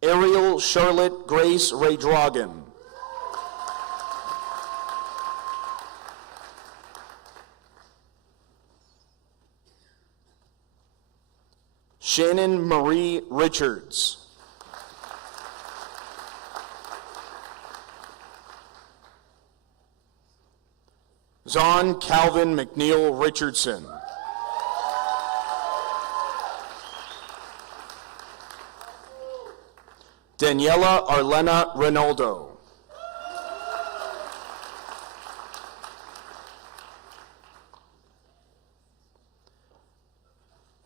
Ariel Charlotte Grace Raydragon. Shannon Marie Richards. Zon Calvin McNeil Richardson. Daniela Arlena Ronaldo.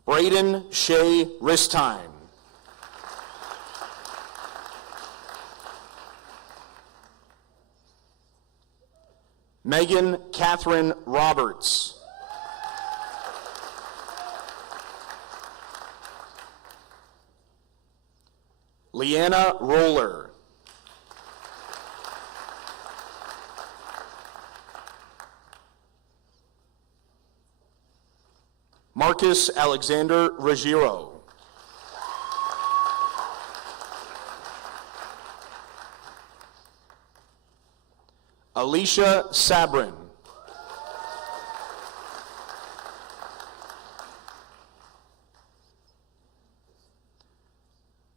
Braden Shea Ristine. Megan Catherine Roberts. Leanna Roller. Marcus Alexander Ruggiero. Alicia Sabrin.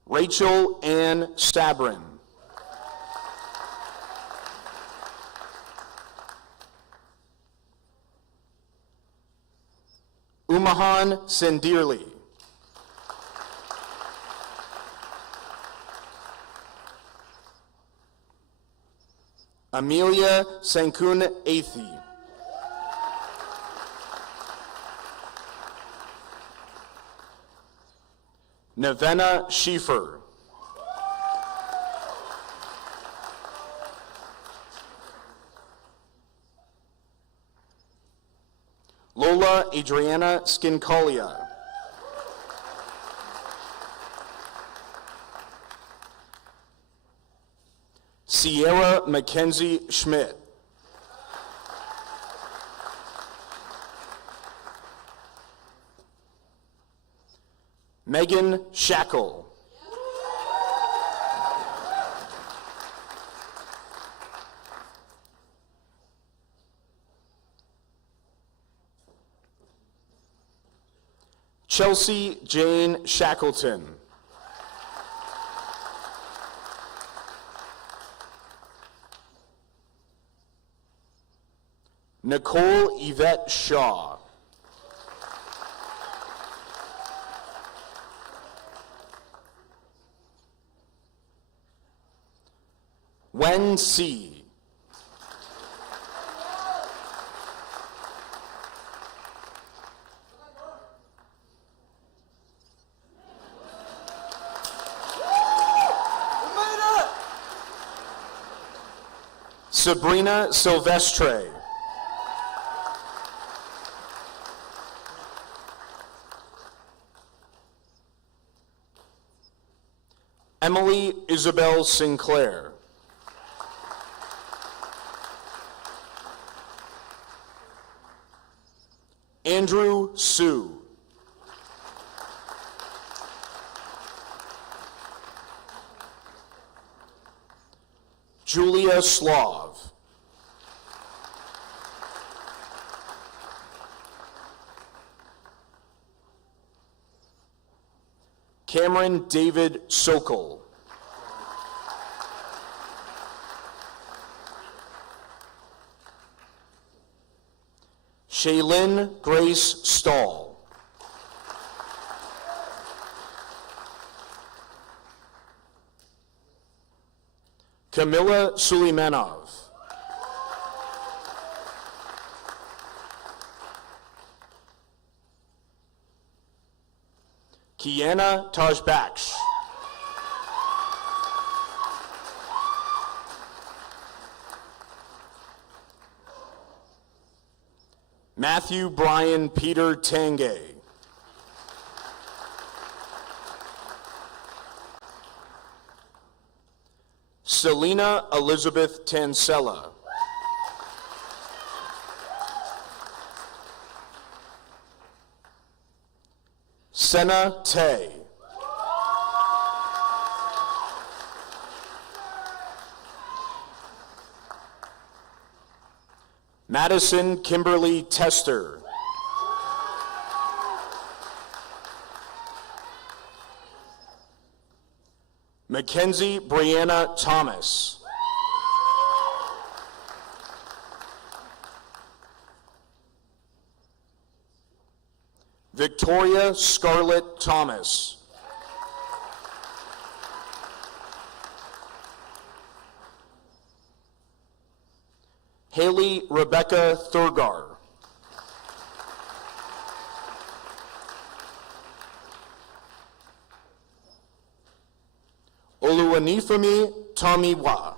Rachel Ann Sabrin. Umahan Sendirli. Amelia Sankun Athi. Nevena Schiefer. Lola Adriana Skincolia. Sierra Mackenzie Schmidt. Megan Shackle. Chelsea Jane Shackleton. Nicole Yvette Shaw. Wen C. Sabrina Silvestre. Emily Isabel Sinclair. Andrew Sue. Julia Slav. Cameron David Sokol. Shaylin Grace Stahl. Camilla Suleimanov. Kiana Tajbaksh. Matthew Brian Peter Tangay. Selena Elizabeth Tansella. Senna Tay. Madison Kimberly Tester. Mackenzie Brianna Thomas. Victoria Scarlett Thomas. Haley Rebecca Thurgar. Oluwanifemi Tomiwa.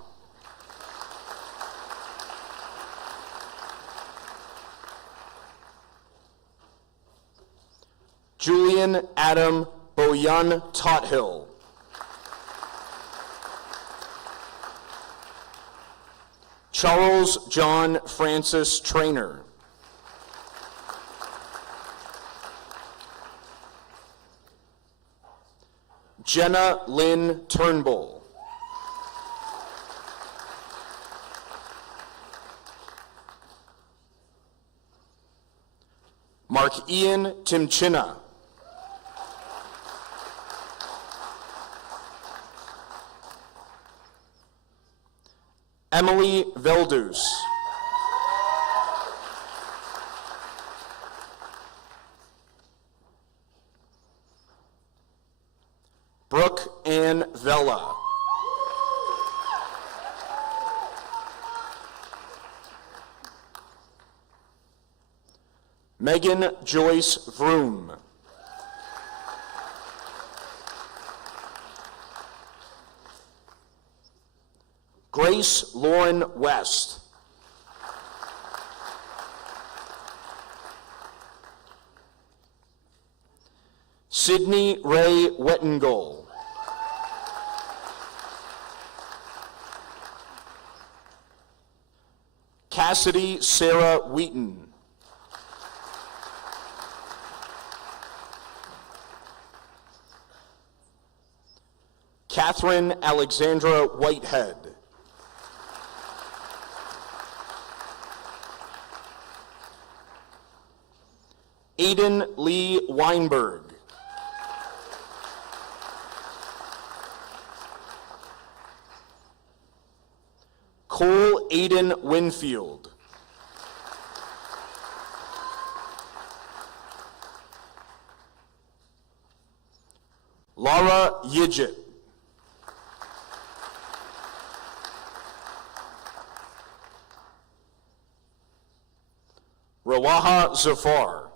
Julian Adam Boyan Tothill. Charles John Francis Trainer. Jenna Lynn Turnbull. Mark Ian Timchina. Emily Veldus. Brooke Ann Vella. Megan Joyce Vroom. Grace Lauren West. Sydney Ray Wettengold. Cassidy Sarah Wheaton. Catherine Alexandra Whitehead. Aiden Lee Weinberg. Cole Aiden Winfield. Laura Yidget. Rawaha Zafar.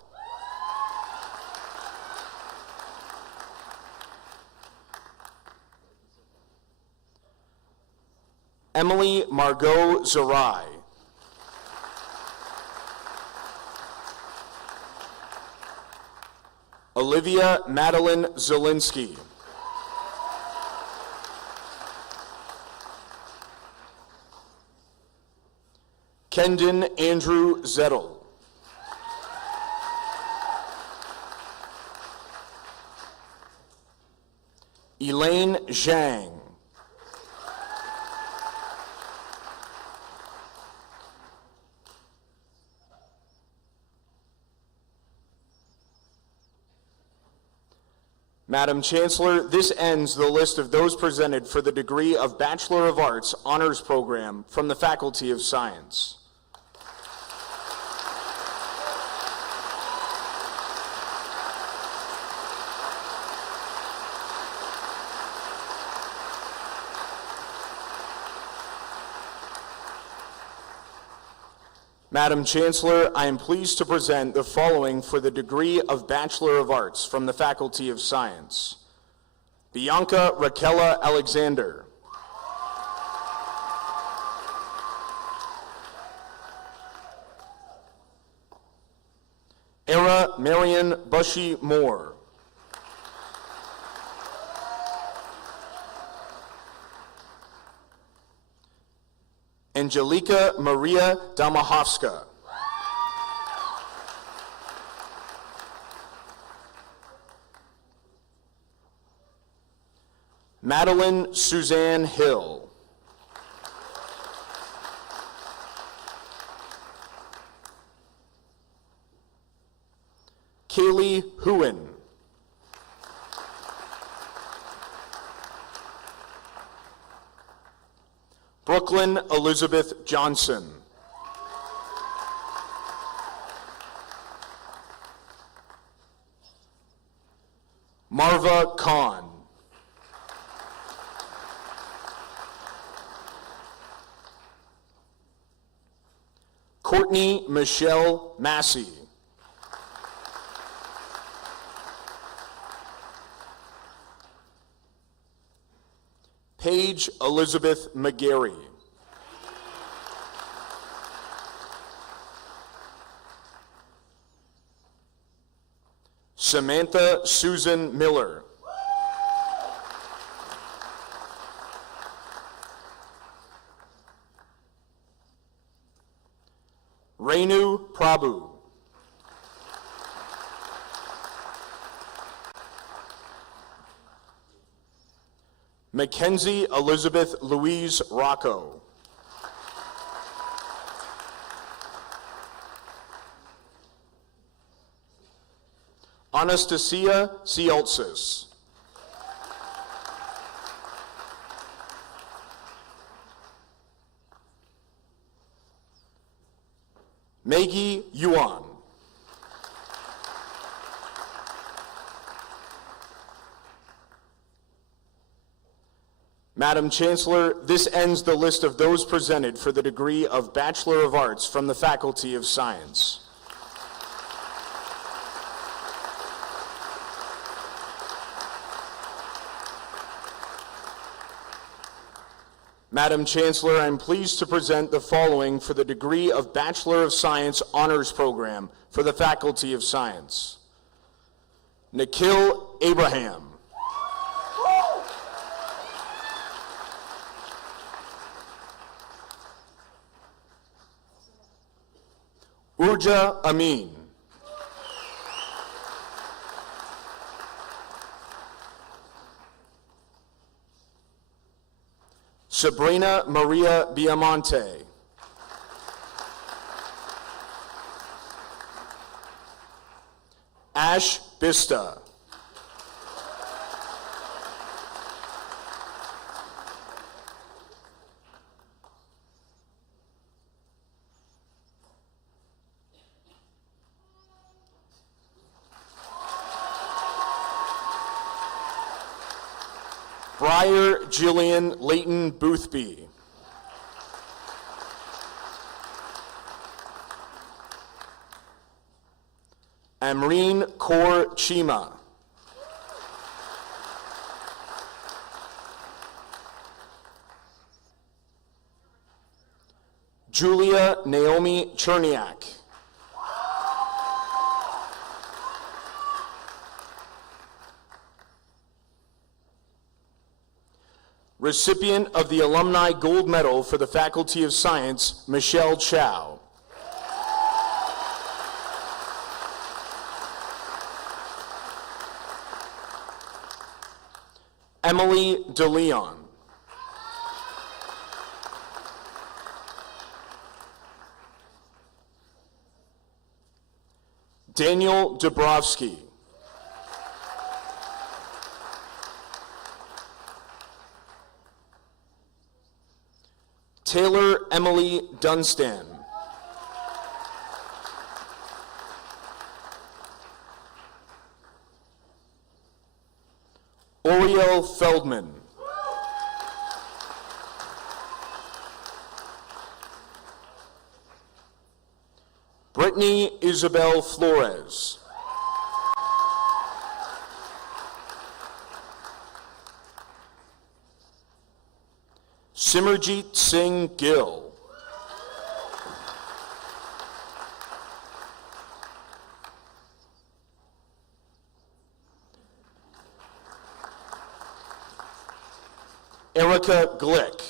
Emily Margot Zarai. Olivia Madeline Zielinski. Kendon Andrew Zettel. Elaine Zhang. Madam Chancellor, this ends the list of those presented for the degree of Bachelor of Arts Honors Program from the Faculty of Science. Madam Chancellor, I am pleased to present the following for the degree of Bachelor of Arts from the Faculty of Science. Bianca Raquela Alexander. Era Marion Bushy Moore. Angelika Maria Damahovska. Madeline Suzanne Hill. Kaylee Huen. Brooklyn Elizabeth Johnson. Marva Khan. Courtney Michelle Massey. Paige Elizabeth McGarry. Samantha Susan Miller. Renu Prabhu. Mackenzie Elizabeth Louise Rocco. Anastasia Cialtsis. Maggie Yuan. Madam Chancellor, this ends the list of those presented for the degree of Bachelor of Arts from the Faculty of Science. Madam Chancellor, I am pleased to present the following for the degree of Bachelor of Science Honors Program for the Faculty of Science. Nikhil Abraham. Urja Amin. Sabrina Maria Biamonte. Ash Bista. Briar Jillian Leighton Boothby. Amreen Kaur Chima. Julia Naomi Cherniak. Recipient of the Alumni Gold Medal for the Faculty of Science, Michelle Chow. Emily DeLeon. Daniel Dabrowski. Taylor Emily Dunstan. Oriel Feldman. Brittany Isabel Flores. Simerjeet Singh Gill. Erica Glick.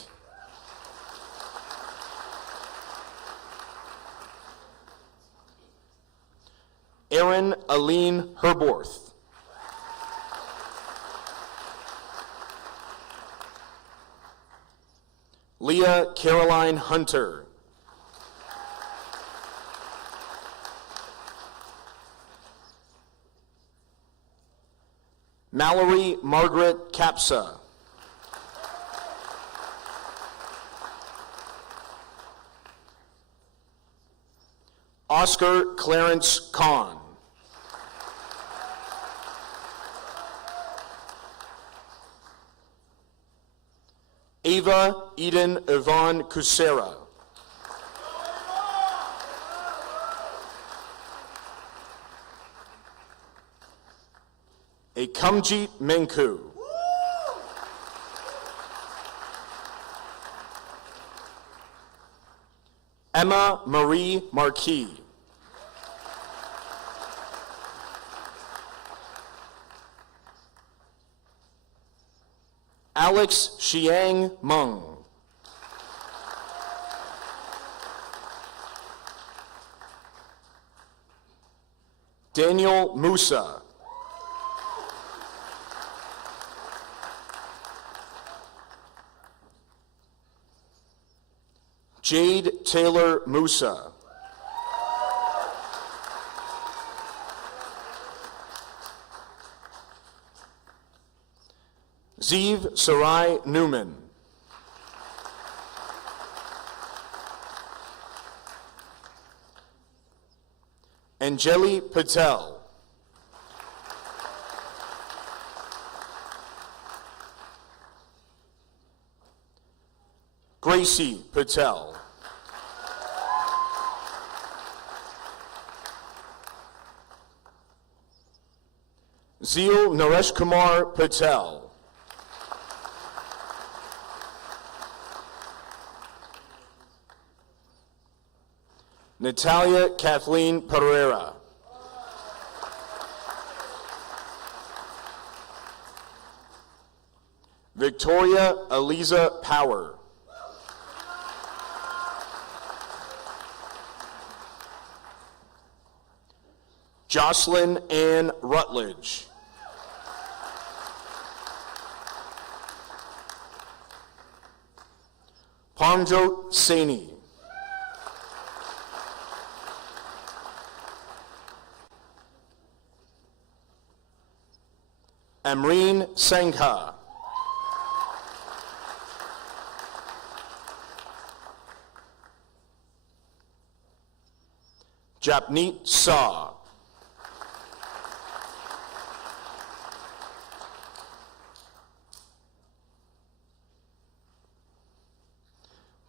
Erin Aline Herborth. Leah Caroline Hunter. Mallory Margaret Capsa. Oscar Clarence Kahn. Ava Eden Yvonne Kusera. Akamjit Menku. Emma Marie Marquis. Alex Xiang Meng. Daniel Musa. Jade Taylor Musa. Zeev Sarai Newman. Anjali Patel. Gracie Patel. Zeel Naresh Kumar Patel. Natalia Kathleen Pereira. Victoria Eliza Power. Jocelyn Ann Rutledge. Parmjot Saini. Amreen Sangha. Japneet Saw.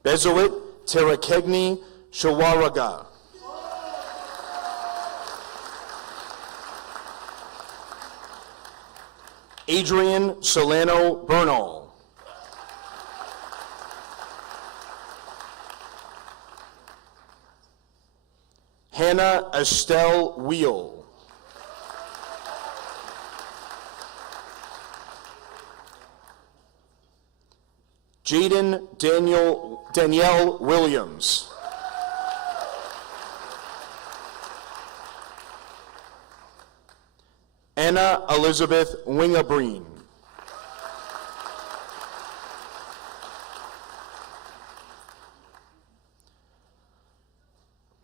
Bezowit Terakegni Shawaraga. Adrian Solano Bernal. Hannah Estelle Wheel. Jaden Danielle Williams. Anna Elizabeth Wingabreen.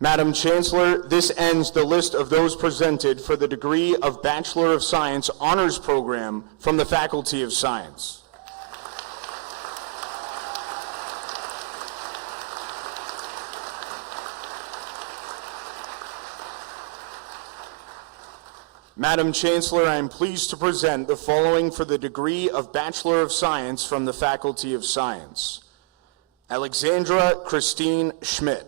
Madam Chancellor, this ends the list of those presented for the degree of Bachelor of Science Honors Program from the Faculty of Science. Madam Chancellor, I am pleased to present the following for the degree of Bachelor of Science from the Faculty of Science. Alexandra Christine Schmidt.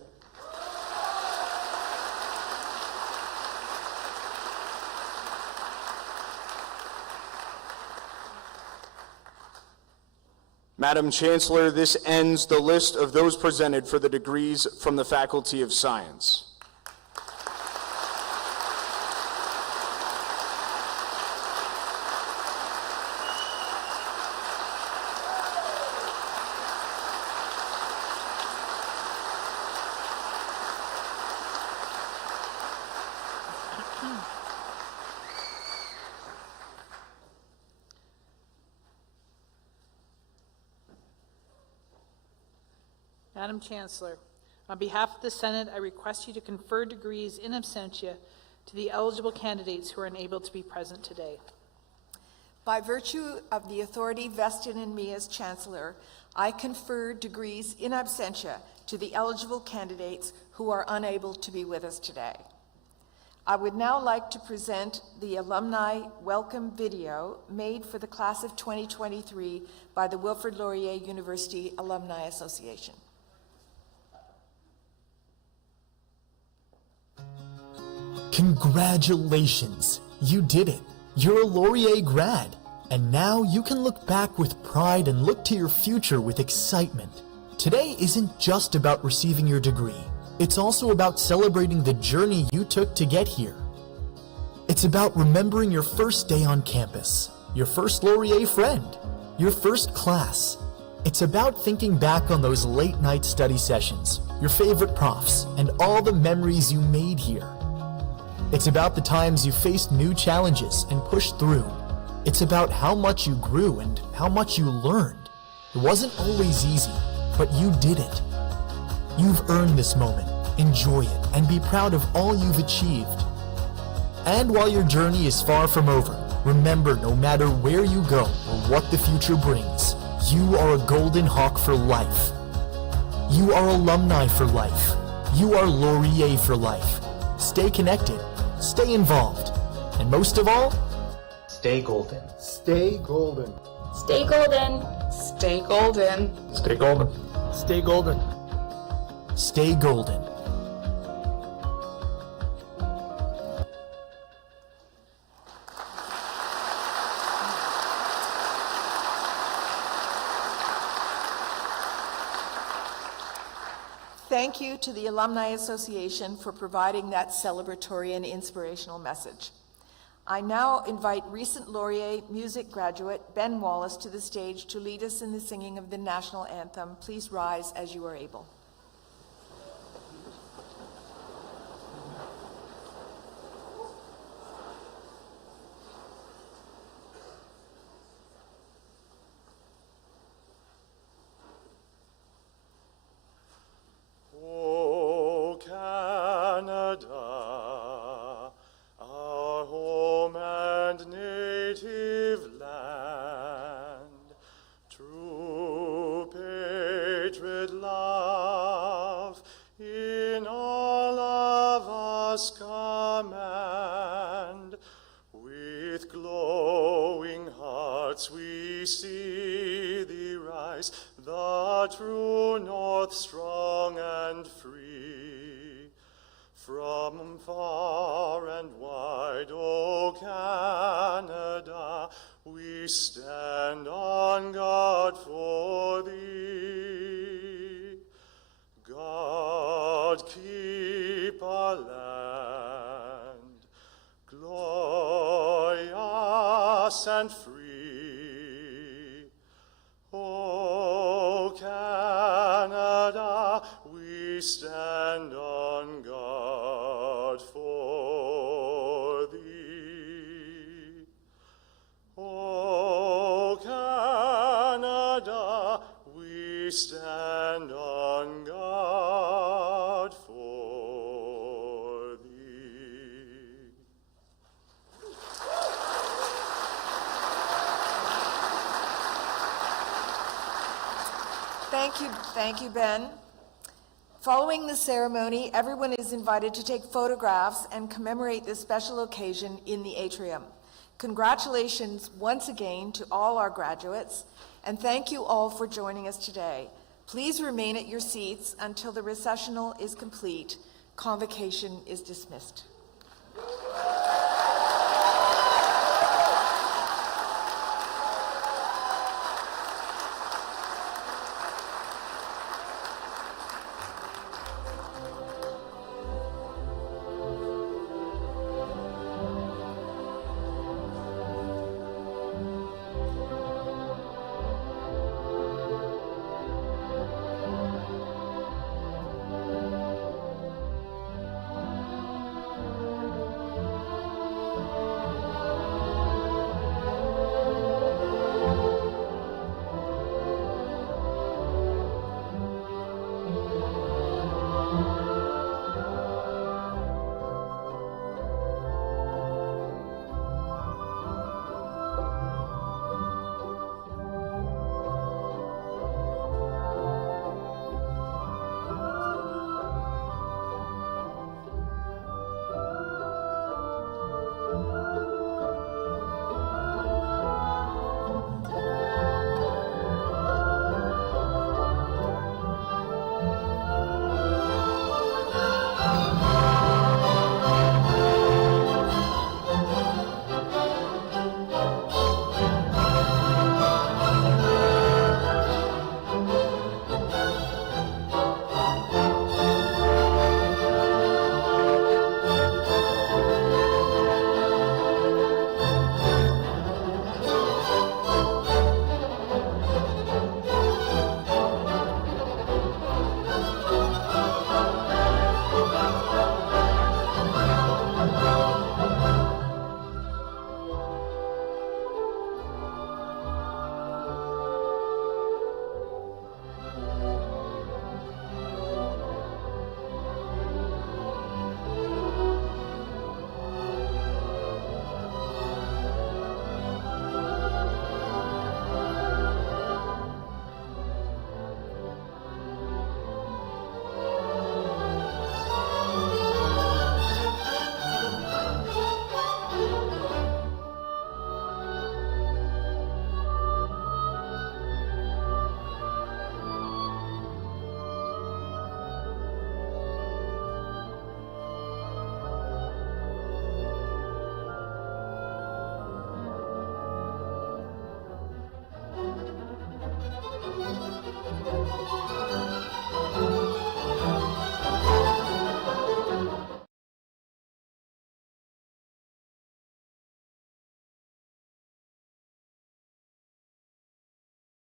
Madam Chancellor, this ends the list of those presented for the degrees from the Faculty of Science. Madam Chancellor, on behalf of the Senate, I request you to confer degrees in absentia to the eligible candidates who are unable to be present today. By virtue of the authority vested in me as Chancellor, I confer degrees in absentia to the eligible candidates who are unable to be with us today. I would now like to present the alumni welcome video made for the class of 2023 by the Wilfrid Laurier University Alumni Association. Congratulations, you did it. You're a Laurier grad, and now you can look back with pride and look to your future with excitement. Today isn't just about receiving your degree. It's also about celebrating the journey you took to get here. It's about remembering your first day on campus, your first Laurier friend, your first class. It's about thinking back on those late night study sessions, your favorite profs, and all the memories you made here. It's about the times you faced new challenges and pushed through. It's about how much you grew and how much you learned. It wasn't always easy, but you did it. You've earned this moment. Enjoy it and be proud of all you've achieved. And while your journey is far from over, remember, no matter where you go or what the future brings, you are a Golden Hawk for life. You are alumni for life. You are Laurier for life. Stay connected, stay involved, and most of all, stay golden. Stay golden. Stay golden. Stay golden. Stay golden. Stay golden. stay golden. Thank you to the Alumni Association for providing that celebratory and inspirational message. I now invite recent Laurier music graduate Ben Wallace to the stage to lead us in the singing of the national anthem. Please rise as you are able. O Canada, our home and native land, true patriot love in all of us command. With glowing hearts we see thee rise, the true north strong and free. From far and wide, O Canada, we stand on guard for thee. God keep our land glorious and free. O Thank you, Ben. Following the ceremony, everyone is invited to take photographs and commemorate this special occasion in the atrium. Congratulations once again to all our graduates, and thank you all for joining us today. Please remain at your seats until the recessional is complete. Convocation is dismissed.